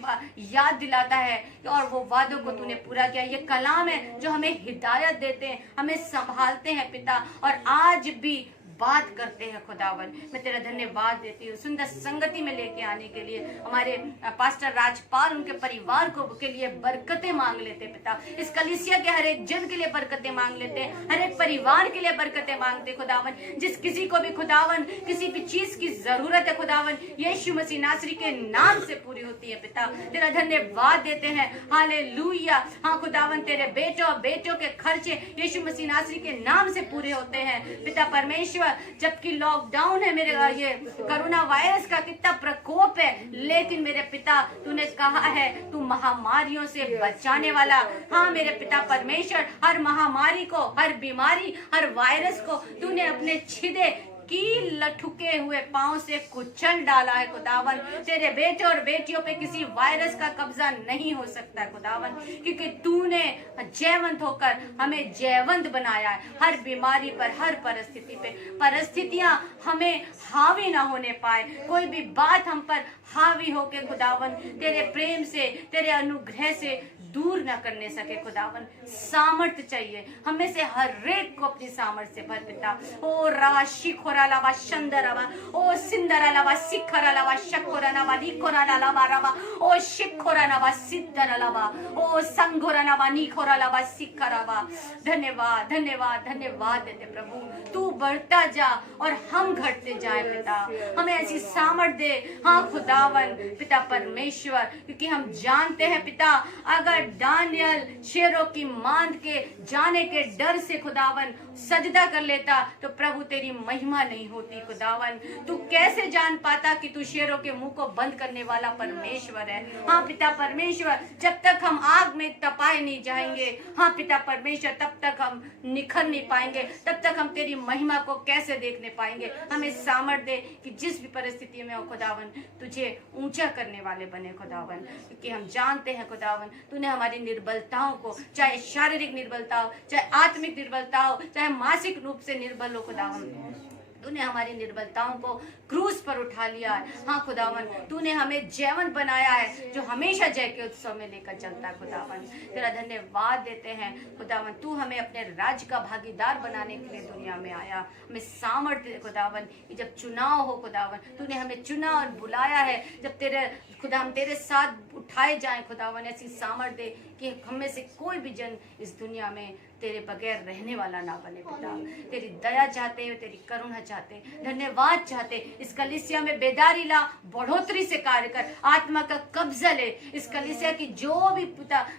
याद दिलाता है, और वो वादों को तूने पूरा किया। ये कलाम है जो हमें हिदायत देते हैं, हमें संभालते हैं पिता, और आज भी बात करते हैं खुदावन। मैं तेरा धन्यवाद देती हूँ सुंदर संगति में लेके आने के लिए। हमारे पास्टर राजपाल, उनके परिवार को के लिए बरकतें मांग लेते पिता। इस कलीसिया के हर एक जन के लिए बरकतें मांग लेते, हर एक परिवार के लिए बरकतें मांगते खुदावन। जिस किसी को भी खुदावन किसी भी चीज की जरूरत है खुदावन, यीशु मसीह नासरी के नाम से पूरी होती है पिता। तेरा धन्यवाद देते हैं। हालेलुया। हाँ खुदावन, तेरे बेटों बेटों के खर्चे यीशु मसीह नासरी के नाम से पूरे होते हैं पिता परमेश्वर। जबकि लॉकडाउन है, मेरे ये कोरोना वायरस का कितना प्रकोप है, लेकिन मेरे पिता तूने कहा है तू महामारियों से बचाने वाला। हाँ मेरे पिता परमेश्वर, हर महामारी को, हर बीमारी, हर वायरस को तूने अपने छिदे की लठुके हुए पांव से कुचल डाला है खुदावन। तेरे बेटे और बेटियों पे किसी वायरस का कब्जा नहीं हो सकता खुदावन, क्योंकि तूने जयवंत होकर हमें जयवंत बनाया है। हर बीमारी पर, हर परिस्थिति पे, परिस्थितियां हमें हावी ना होने पाए, कोई भी बात हम पर हावी होके खुदावन तेरे प्रेम से, तेरे अनुग्रह से दूर न करने सके खुदावन। सामर्थ्य चाहिए हमें से, हर एक को अपनी सामर्थ्य से भर पिता। ओ रवा शिखोरा लवा शंदरवा, ओ सिंदरा लवा शिखरा लवा शकोरा लवा निकोरा लवा रवा, ओ शिखोरा लवा सिद्धरा लवा, ओ संगोरा लवा निकोरा लवा शिखरावा। धन्यवाद धन्यवाद धन्यवाद देते प्रभु। तू बढ़ता जा और हम घटते जाए पिता। हमें ऐसी सामर्थ्य दे। हाँ खुदावन पिता परमेश्वर, क्योंकि हम जानते हैं पिता, अगर दानियल शेरों की मांद के जाने के डर से खुदावन सजदा कर लेता तो प्रभु तेरी महिमा नहीं होती खुदावन। तू कैसे जान पाता कि तू शेरों के मुंह को बंद करने वाला परमेश्वर है। हाँ पिता परमेश्वर, जब तक हम आग में तपाए नहीं जाएंगे, हाँ पिता परमेश्वर, तब तक हम निखर नहीं पाएंगे, तब तक हम तेरी महिमा को कैसे देखने पाएंगे। हमें सामर्थ दे कि जिस भी परिस्थिति में हो खुदावन, तुझे ऊंचा करने वाले बने खुदावन, क्योंकि हम जानते हैं खुदावन तूने हमारी निर्बलताओं को, चाहे शारीरिक निर्बलता हो, चाहे आत्मिक निर्बलता हो, चाहे मानसिक रूप से निर्बल हो खुदावन, तूने हमारी निर्बलताओं को क्रूस पर उठा लिया है। हाँ खुदावन, तूने हमें जयवंत बनाया है जो हमेशा जय के उत्सव में लेकर चलता है खुदावन। तेरा धन्यवाद देते हैं खुदावन, तू हमें अपने राज्य का भागीदार बनाने के लिए दुनिया में आया। हमें सामर्थ्य दे खुदावन कि जब चुनाव हो खुदावन, तूने हमें चुना और बुलाया है, जब तेरे खुदा हम तेरे साथ उठाए जाएं खुदावन, ऐसी सामर्थ्य दे कि हम में से कोई भी जन इस दुनिया में तेरे बगैर रहने वाला ना बने पिता। तेरी दया चाहते हैं, तेरी करुणा चाहते हैं, धन्यवाद चाहते हैं। इस कलीसिया में बेदारी ला, बढ़ोतरी से कार्य कर, आत्मा का कब्जा ले। इस कलीसिया की जो भी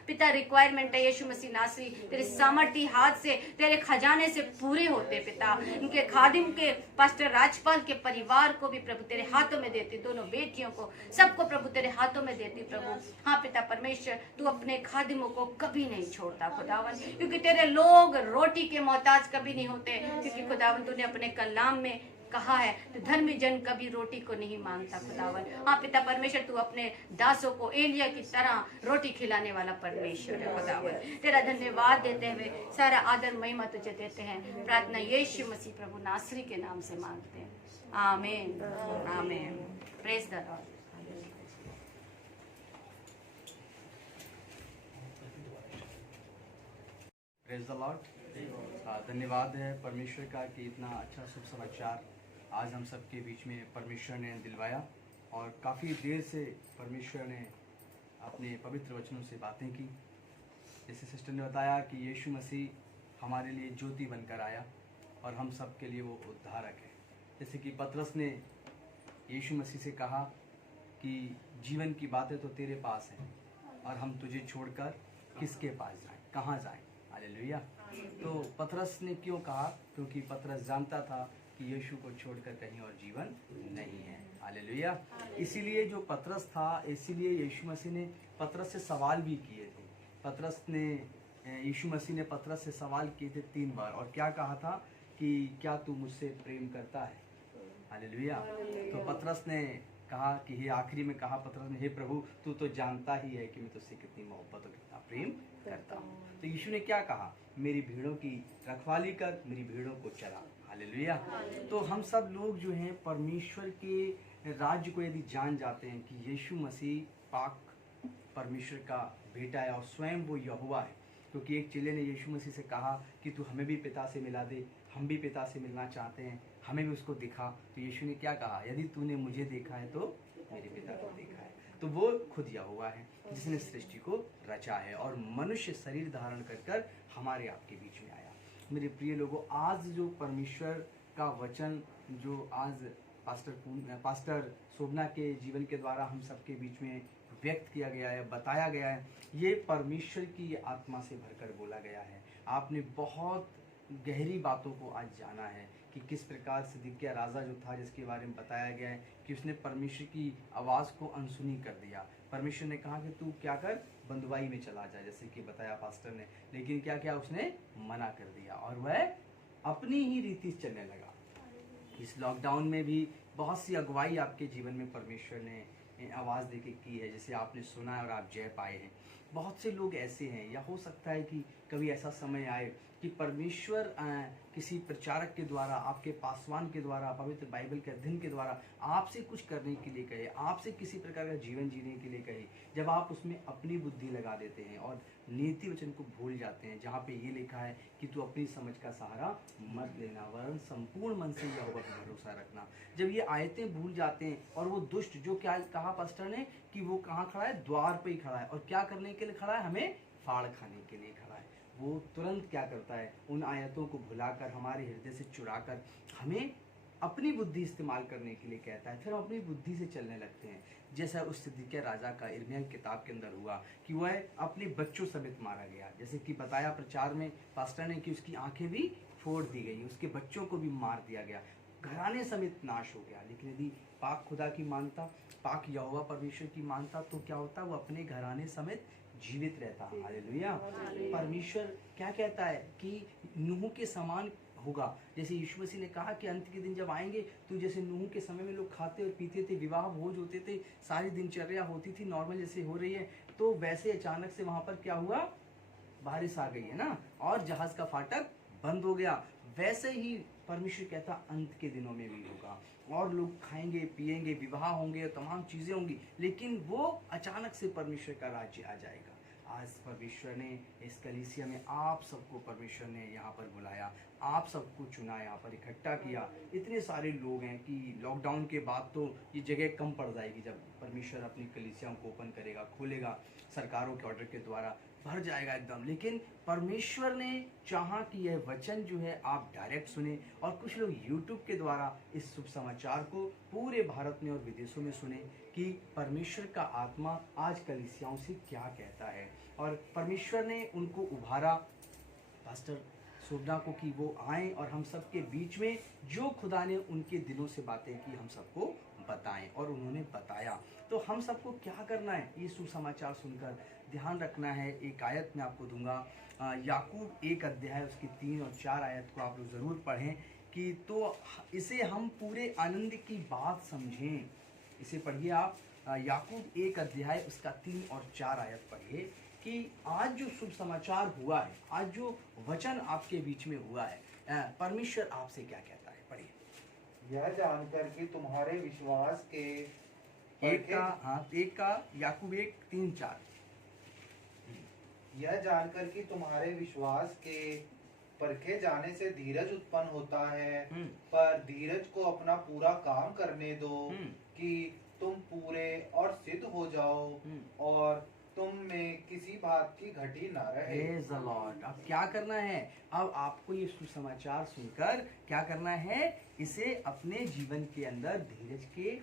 पिता रिक्वायरमेंट है यीशु मसीह नासरी तेरे सामर्थी हाथ से, तेरे खजाने से पूरे होते पिता। इनके खादिम के पास्टर राजपाल के परिवार को भी प्रभु तेरे हाथों में देती, दोनों बेटियों को, सबको प्रभु तेरे हाथों में देती प्रभु। हाँ पिता परमेश्वर, तू अपने खादिमों को कभी नहीं छोड़ता खुदावन, क्योंकि तेरे लोग रोटी के मोहताज कभी नहीं होते, क्योंकि खुदावन तूने अपने कलाम में कहा है तो धर्मी जन कभी रोटी को नहीं मांगता खुदावन। हाँ पिता परमेश्वर, तू अपने दासों को एलिया की तरह रोटी खिलाने वाला परमेश्वर है खुदावन। तेरा धन्यवाद देते हुए सारा आदर महिमा तुझे देते हैं। प्रार्थना यीशु मसीह प्रभु नासरी के नाम से मांगते हैं, आमीन आमीन। Praise the Lord. Praise the Lord. धन्यवाद है परमेश्वर का कि इतना अच्छा शुभ समाचार आज हम सबके बीच में परमेश्वर ने दिलवाया, और काफ़ी देर से परमेश्वर ने अपने पवित्र वचनों से बातें की। जैसे सिस्टर ने बताया कि यीशु मसीह हमारे लिए ज्योति बनकर आया और हम सब के लिए वो उद्धारक है। जैसे कि पतरस ने यीशु मसीह से कहा कि जीवन की बातें तो तेरे पास हैं और हम तुझे छोड़कर किसके पास जाएं, कहाँ जाएं। हालेलुया। तो पतरस ने क्यों कहा? क्योंकि पतरस जानता था कि यीशु को छोड़कर कहीं और जीवन नहीं है। हालेलुया। इसीलिए जो पतरस था, इसीलिए यीशु मसीह ने पतरस से सवाल भी किए थे। यीशु मसीह ने पतरस से सवाल किए थे 3 बार, और क्या कहा था कि क्या तू मुझसे प्रेम करता है? हालेलुया। तो पतरस ने कहा कि हे आखिरी में कहा पतरस ने, हे प्रभु तू तो जानता ही है कि मैं तुझसे कितनी मोहब्बत और कितना प्रेम करता हूँ। तो यीशु ने क्या कहा? मेरी भीड़ों की रखवाली कर, मेरी भीड़ों को चला। हालेलुया। तो हम सब लोग जो हैं परमेश्वर के राज्य को यदि जान जाते हैं कि यीशु मसीह पाक परमेश्वर का बेटा है और स्वयं वो यहोवा है, क्योंकि एक चेले ने यीशु मसीह से कहा कि तू हमें भी पिता से मिला दे, हम भी पिता से मिलना चाहते हैं, हमें भी उसको दिखा। तो यीशु ने क्या कहा? यदि तूने मुझे देखा है तो मेरे पिता को देखा है। तो वो खुद यहोवा है जिसने सृष्टि को रचा है और मनुष्य शरीर धारण कर हमारे आपके बीच में आया। मेरे प्रिय लोगों, आज जो परमेश्वर का वचन जो आज पास्टर शोभना के जीवन के द्वारा हम सबके बीच में व्यक्त किया गया है, बताया गया है, ये परमेश्वर की आत्मा से भरकर बोला गया है। आपने बहुत गहरी बातों को आज जाना है कि किस प्रकार सिदकिय्याह राजा जो था, जिसके बारे में बताया गया है कि उसने परमेश्वर की आवाज़ को अनसुनी कर दिया। परमेश्वर ने कहा कि तू क्या कर, बंदुआई में चला जा, जैसे कि बताया पास्टर ने, लेकिन क्या किया उसने? मना कर दिया और वह अपनी ही रीति से चलने लगा। इस लॉकडाउन में भी बहुत सी अगुवाई आपके जीवन में परमेश्वर ने आवाज़ देके की है, जैसे आपने सुना है और आप जय पाए हैं। बहुत से लोग ऐसे हैं, या हो सकता है कि कभी ऐसा समय आए कि परमेश्वर किसी प्रचारक के द्वारा, आपके पासवान के द्वारा, पवित्र बाइबल के अध्ययन के द्वारा आपसे कुछ करने के लिए कहे, आपसे किसी प्रकार का जीवन जीने के लिए कहे। जब आप उसमें अपनी बुद्धि लगा देते हैं और नीति वचन को भूल जाते हैं, जहाँ पे ये लिखा है कि तू अपनी समझ का सहारा मत लेना, वरन संपूर्ण मन से यहोवा पर भरोसा रखना। जब ये आयतें भूल जाते हैं और वो दुष्ट, जो क्या कहा पास्टर ने कि वो कहाँ खड़ा है? द्वार पे ही खड़ा है। और क्या करने के लिए खड़ा है? हमें फाड़ खाने के लिए खड़ा है। वो तुरंत क्या करता है? उन आयतों को भुलाकर, हमारे हृदय से चुराकर हमें अपनी बुद्धि इस्तेमाल करने के लिए कहता है। फिर हम अपनी बुद्धि से चलने लगते हैं, जैसा उस सिदकिय्याह राजा का यिर्मयाह किताब के अंदर हुआ कि वह अपने बच्चों समेत मारा गया। जैसे कि बताया प्रचार में पास्टर ने कि उसकी आंखें भी फोड़ दी गई, उसके बच्चों को भी मार दिया गया, घराने समेत नाश हो गया। लेकिन यदि पाक खुदा की मानता, पाक यहोवा परमेश्वर की मानता, तो क्या होता, वो अपने घराने समेत जीवित रहता। हालेलुया। परमेश्वर क्या कहता है कि नूह के समान होगा। जैसे यीशु मसीह ने कहा कि अंत के दिन जब आएंगे तो जैसे नूह के समय में लोग खाते और पीते थे, विवाह भोज होते थे, सारी दिनचर्या होती थी नॉर्मल जैसे हो रही है, तो वैसे अचानक से वहां पर क्या हुआ, बारिश आ गई है ना, और जहाज का फाटक बंद हो गया। वैसे ही परमेश्वर कहता अंत के दिनों में भी होगा, और लोग खाएंगे पिएंगे, विवाह होंगे, तमाम चीजें होंगी, लेकिन वो अचानक से परमेश्वर का राज्य आ जाएगा। आज परमेश्वर ने इस कलीसिया में आप सबको परमेश्वर ने यहाँ पर बुलाया, आप सबको चुना, यहाँ पर इकट्ठा किया। इतने सारे लोग हैं कि लॉकडाउन के बाद तो ये जगह कम पड़ जाएगी, जब परमेश्वर अपनी कलीसियाओं को ओपन करेगा, खोलेगा, सरकारों के ऑर्डर के द्वारा भर जाएगा एकदम। लेकिन परमेश्वर ने चाहा कि यह वचन जो है आप डायरेक्ट सुने, और कुछ लोग यूट्यूब के द्वारा इस शुभ समाचार को पूरे भारत में और विदेशों में सुने कि परमेश्वर का आत्मा आज कलीसियाओं से क्या कहता है। और परमेश्वर ने उनको उभारा, पास्टर शोभना को, कि वो आए और हम सबके बीच में जो खुदा ने उनके दिलों से बातें की हम सबको बताएं, और उन्होंने बताया। तो हम सबको क्या करना है, ये सुसमाचार सुनकर ध्यान रखना है। एक आयत मैं आपको दूंगा, याकूब 1 अध्याय उसकी 3 और 4 आयत को आप लोग ज़रूर पढ़ें, कि तो इसे हम पूरे आनंद की बात समझें। इसे पढ़िए आप, याकूब 1 अध्याय उसका 3 और 4 आयत पढ़िए, कि आज जो शुभ समाचार हुआ है, आज जो वचन आपके बीच में हुआ है, परमेश्वर आपसे क्या कहता है। पढ़िए। यह जानकर कि तुम्हारे विश्वास के एक का याकूब 1 3 4। यह जानकर कि तुम्हारे विश्वास के परखे जाने से धीरज उत्पन्न होता है, पर धीरज को अपना पूरा काम करने दो, कि तुम पूरे और सिद्ध हो जाओ, और तुम में किसी बात की घटी ना रहे। Praise the Lord। अब क्या करना है, अब आपको ये सुसमाचार सुनकर क्या करना है, इसे अपने जीवन के अंदर धीरज के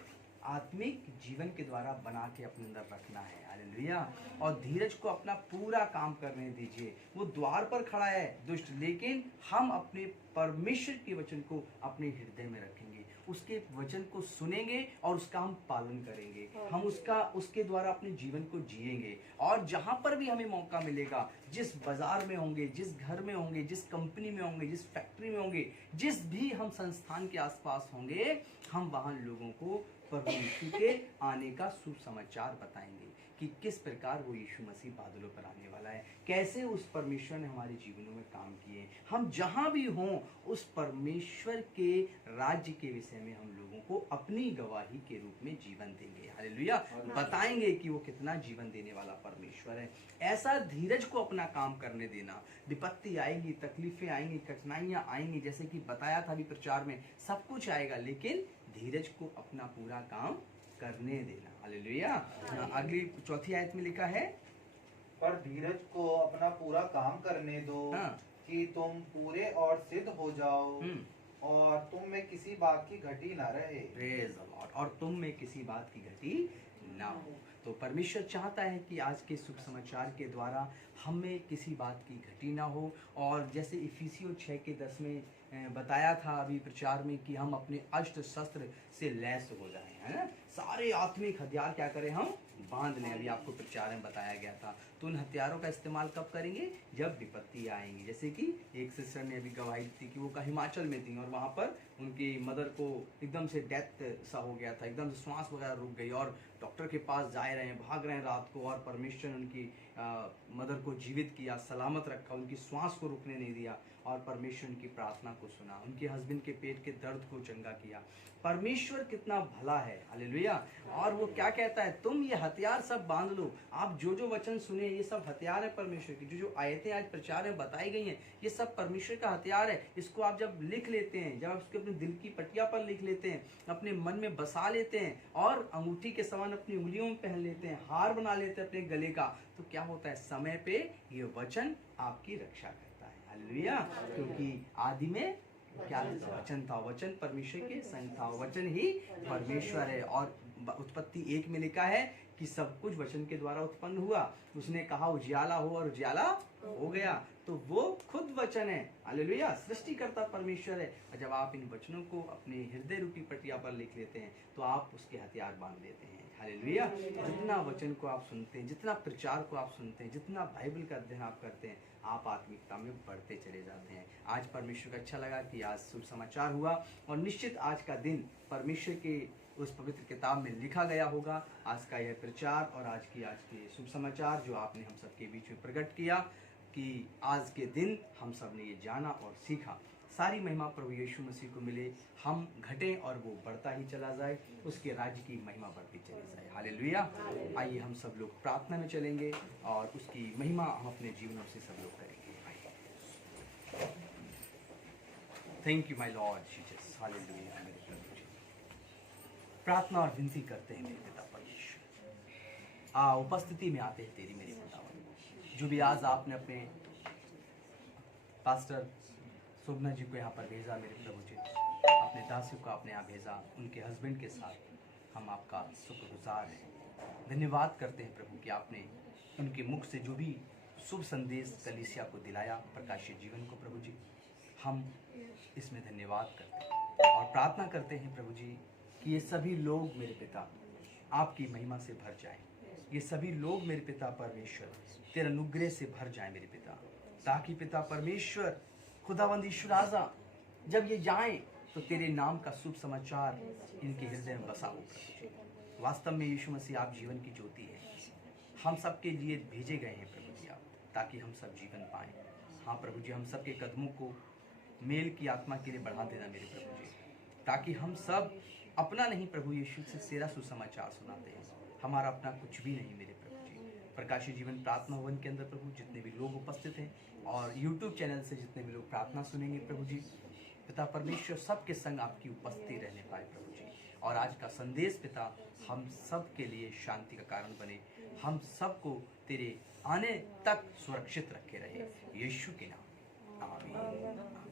आत्मिक जीवन के द्वारा बना के अपने अंदर रखना है। हालेलुया। और धीरज को अपना पूरा काम करने दीजिए। वो द्वार पर खड़ा है दुष्ट, लेकिन हम अपने परमेश्वर के वचन को अपने हृदय में रखेंगे, उसके वचन को सुनेंगे और उसका हम पालन करेंगे। हम उसके द्वारा अपने जीवन को जिएंगे, और जहां पर भी हमें मौका मिलेगा, जिस बाजार में होंगे, जिस घर में होंगे, जिस कंपनी में होंगे, जिस फैक्ट्री में होंगे, जिस भी हम संस्थान के आसपास होंगे, हम वहां लोगों को प्रभु यीशु के आने का शुभ समाचार बताएंगे, कि किस प्रकार वो यीशु मसीह बादलों पर आने वाला है, कैसे उस परमेश्वर ने हमारे जीवनों में काम किए। हम जहां भी हों, उस परमेश्वर के राज्य के विषय में हम लोगों को अपनी गवाही के रूप में जीवन देंगे। हालेलुया। बताएंगे कि वो कितना जीवन देने वाला परमेश्वर है। ऐसा धीरज को अपना काम करने देना। विपत्ति आएगी, तकलीफें आएंगी, कठिनाइयां आएंगी, जैसे कि बताया था अभी प्रचार में, सब कुछ आएगा, लेकिन धीरज को अपना पूरा काम करने देना। हालेलुया। अगली 4 आयत में लिखा है, पर धीरज को अपना पूरा काम करने दो, कि तुम पूरे और सिद्ध हो जाओ, और तुम में किसी बात की घटी ना रहे। Praise the Lord. और तुम में किसी बात की घटी ना हो। तो परमेश्वर चाहता है कि आज के शुभ समाचार के द्वारा हमें किसी बात की घटी ना हो। और जैसे इफिसियों 6:10 में बताया था अभी प्रचार में, कि हम अपने अस्त्र शस्त्र से लैस हो जाएं, है ना, सारे आत्मिक हथियार क्या करें, हम बांध लें। अभी आपको प्रचार में बताया गया था। तो उन हथियारों का इस्तेमाल कब करेंगे, जब विपत्ति आएंगी। जैसे कि एक सिस्टर ने अभी गवाही दी थी कि वो हिमाचल में थी, और वहाँ पर उनकी मदर को एकदम से डेथ सा हो गया था, एकदम से श्वास वगैरह रुक गई, और डॉक्टर के पास जा रहे हैं, भाग रहे हैं रात को, और परमेश्वर ने उनकी मदर को जीवित किया, सलामत रखा, उनकी श्वास को रुकने नहीं दिया, और परमेश्वर उनकी प्रार्थना को सुना, उनके हस्बैंड के पेट के दर्द को चंगा किया। परमेश्वर कितना भला है। हालेलुया। और वो क्या कहता है, तुम ये हथियार सब बांध लो। आप जो जो वचन सुने, ये सब हथियार है परमेश्वर की। जो जो आयतें आज प्रचार में बताई गई हैं, ये सब परमेश्वर का हथियार है। इसको आप जब लिख लेते हैं, जब आप उसको अपने दिल की पटिया पर लिख लेते हैं, अपने मन में बसा लेते हैं, और अंगूठी के समान अपनी उंगलियों में पहन लेते हैं, हार बना लेते हैं अपने गले का, तो क्या होता है, समय पे ये वचन आपकी रक्षा करता है। हालेलुया। क्योंकि आदि में क्या वचन था, वचन परमेश्वर के संग था, वचन ही परमेश्वर है, और उत्पत्ति 1 में लिखा है कि सब कुछ वचन के द्वारा उत्पन्न हुआ। उसने कहा उजियाला हो और उजियाला हो गया। तो वो खुद वचन है। हालेलुया। सृष्टिकर्ता परमेश्वर है। और जब आप इन वचनों को अपने हृदय रूपी पटिया पर लिख लेते हैं तो आप उसके हथियार बांध लेते हैं। हालेलुया। जितना वचन को आप सुनते हैं, जितना प्रचार को आप सुनते हैं, जितना बाइबल का अध्ययन आप करते हैं, आप आत्मिकता में बढ़ते चले जाते हैं। आज परमेश्वर को अच्छा लगा कि आज शुभ समाचार हुआ और निश्चित आज का दिन परमेश्वर के उस पवित्र किताब में लिखा गया होगा। आज का यह प्रचार और आज के शुभ समाचार जो आपने हम सबके बीच में प्रकट किया कि आज के दिन हम सब ने ये जाना और सीखा। सारी महिमा प्रभु यीशु मसीह को मिले। हम घटें और वो बढ़ता ही चला जाए, उसके राज्य की महिमा बढ़ती चली जाए। हालेलुया। आइए हम सब लोग प्रार्थना में चलेंगे और उसकी महिमा हम अपने जीवनों से सब लोग करेंगे। Thank you my Lord Jesus. Hallelujah. मेरे प्रभु जी, प्रार्थना और विनती करते हैं मेरे पिता परमेश्वर। उपस्थिति में आते हैं तेरी मेरे पिता, जो भी आज आपने अपने पास्टर शोभना जी को यहाँ पर भेजा मेरे प्रभु जी, अपने दासियों को आपने यहाँ भेजा, उनके हस्बैंड के साथ हम आपका शुक्रगुजार हैं। धन्यवाद करते हैं प्रभु कि आपने उनके मुख से जो भी शुभ संदेश कलीसिया को दिलाया, प्रकाशित जीवन को प्रभु जी, हम इसमें धन्यवाद करते हैं और प्रार्थना करते हैं प्रभु जी कि ये सभी लोग मेरे पिता आपकी महिमा से भर जाएं। ये सभी लोग मेरे पिता परमेश्वर तेरे अनुग्रह से भर जाएं मेरे पिता, ताकि पिता परमेश्वर खुदावंद ईश्वर आजा जब ये जाएं तो तेरे नाम का शुभ समाचार इनके हृदय में बसा हो प्रभु जी। वास्तव में यीशु मसीह आप जीवन की ज्योति है। हम सबके लिए भेजे गए हैं प्रभु जी आप, ताकि हम सब जीवन पाएं। हाँ प्रभु जी, हम सबके कदमों को मेल की आत्मा के लिए बढ़ा देना मेरे प्रभु जी, ताकि हम सब अपना नहीं प्रभु यीशु से तेरा सुसमाचार सुनाते हैं। हमारा अपना कुछ भी नहीं मेरे प्रभु जी। प्रकाशित जीवन प्रार्थना भवन के अंदर प्रभु जितने भी लोग उपस्थित हैं और यूट्यूब चैनल से जितने भी लोग प्रार्थना सुनेंगे प्रभु जी, पिता परमेश्वर सबके संग आपकी उपस्थिति रहने पाए प्रभु जी। और आज का संदेश पिता हम सब के लिए शांति का कारण बने, हम सबको तेरे आने तक सुरक्षित रखे रहे, यीशु के नाम आमीन।